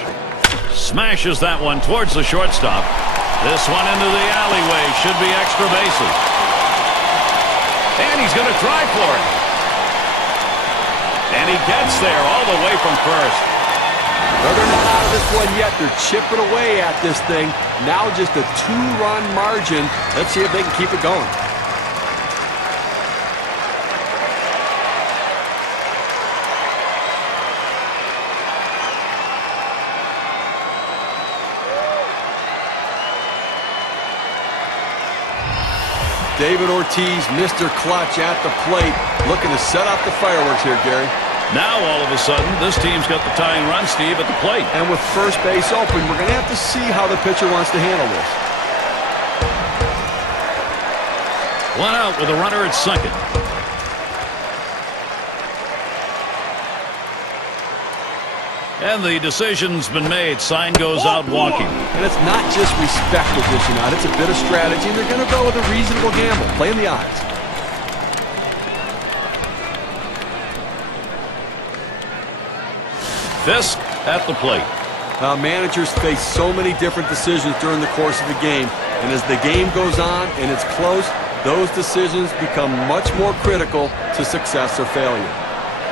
Smashes that one towards the shortstop. This one into the alleyway. Should be extra bases. And he's going to try for it. And he gets there all the way from first. Well, they're not out of this one yet. They're chipping away at this thing. Now just a 2-run margin. Let's see if they can keep it going. David Ortiz, Mr. Clutch at the plate, looking to set off the fireworks here, Gary. Now, all of a sudden, this team's got the tying run, Steve, at the plate. And with first base open, we're going to have to see how the pitcher wants to handle this. One out with a runner at second. And the decision's been made. Sign goes out walking. And it's not just respect with dishing out. It's a bit of strategy. And they're going to go with a reasonable gamble, playing the odds. Fisk at the plate. Managers face so many different decisions during the course of the game. And as the game goes on and it's close, those decisions become much more critical to success or failure.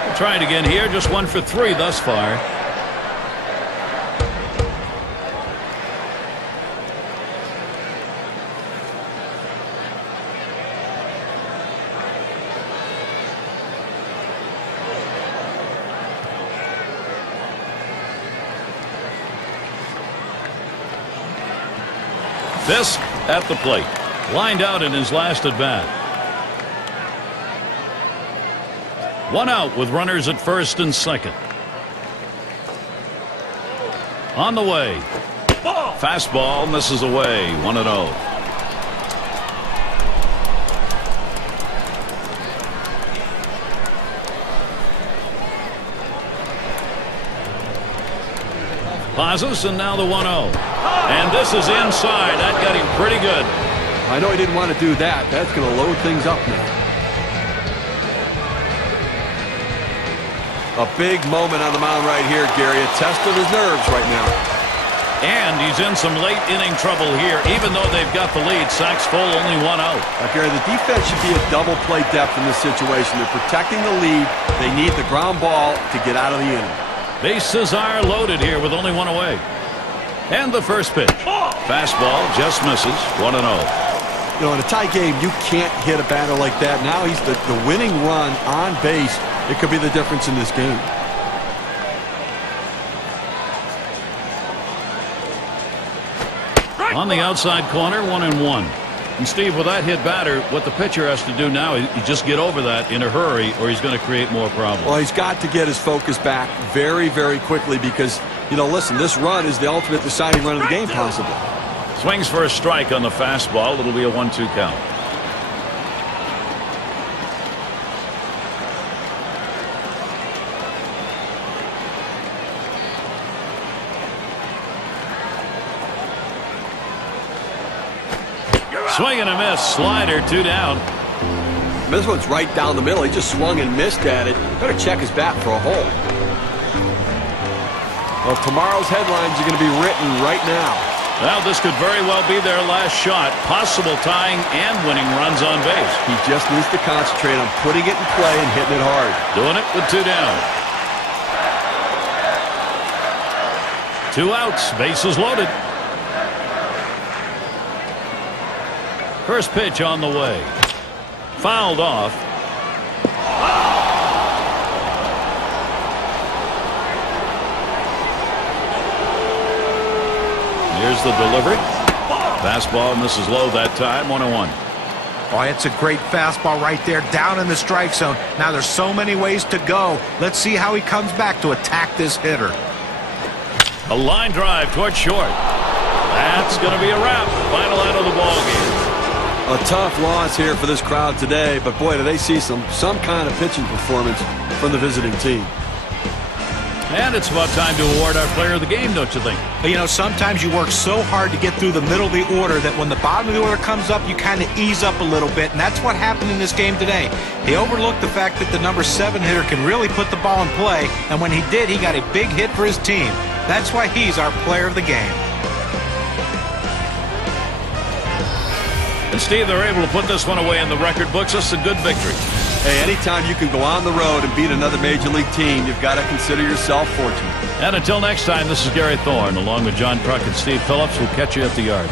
We'll try it again here. Just 1 for 3 thus far. Fisk at the plate. Lined out in his last at bat. One out with runners at first and second. On the way. Fastball misses away. 1-0. Pauses, and now the 1-0. And this is inside. That got him pretty good. I know he didn't want to do that. That's going to load things up now. A big moment on the mound right here, Gary. A test of his nerves right now. And he's in some late inning trouble here. Even though they've got the lead, sacks full, only 1 out. Gary, the defense should be a double play depth in this situation. They're protecting the lead. They need the ground ball to get out of the inning. Bases are loaded here with only 1 away. And the first pitch. Fastball just misses. 1-0. You know, in a tie game, you can't hit a batter like that. Now he's the winning run on base. It could be the difference in this game. On the outside corner, 1-1. And Steve, with that hit batter, what the pitcher has to do now is just get over that in a hurry, or he's going to create more problems. Well, he's got to get his focus back very, very quickly because, you know, listen, this run is the ultimate deciding run of the game, possibly. Swings for a strike on the fastball. It'll be a 1-2 count. Swing and a miss. Slider, 2 down. This one's right down the middle. He just swung and missed at it. Better check his bat for a hole. Well, tomorrow's headlines are going to be written right now. Well, this could very well be their last shot. Possible tying and winning runs on base. He just needs to concentrate on putting it in play and hitting it hard. Doing it with 2 down. 2 outs. Bases loaded. First pitch on the way. Fouled off. Here's the delivery. Fastball misses low that time. 1-1. Oh, it's a great fastball right there down in the strike zone. Now there's so many ways to go. Let's see how he comes back to attack this hitter. A line drive towards short. That's going to be a wrap. Final out of the ball game. A tough loss here for this crowd today, but boy, do they see some kind of pitching performance from the visiting team. And it's about time to award our player of the game, don't you think? You know, sometimes you work so hard to get through the middle of the order that when the bottom of the order comes up, you kind of ease up a little bit, and that's what happened in this game today. He overlooked the fact that the number 7 hitter can really put the ball in play, and when he did, he got a big hit for his team. That's why he's our player of the game. And Steve, they're able to put this one away in the record books. This is a good victory. Hey, anytime you can go on the road and beat another major league team, you've got to consider yourself fortunate. And until next time, this is Gary Thorne, along with John Truck and Steve Phillips. We'll catch you at the yard.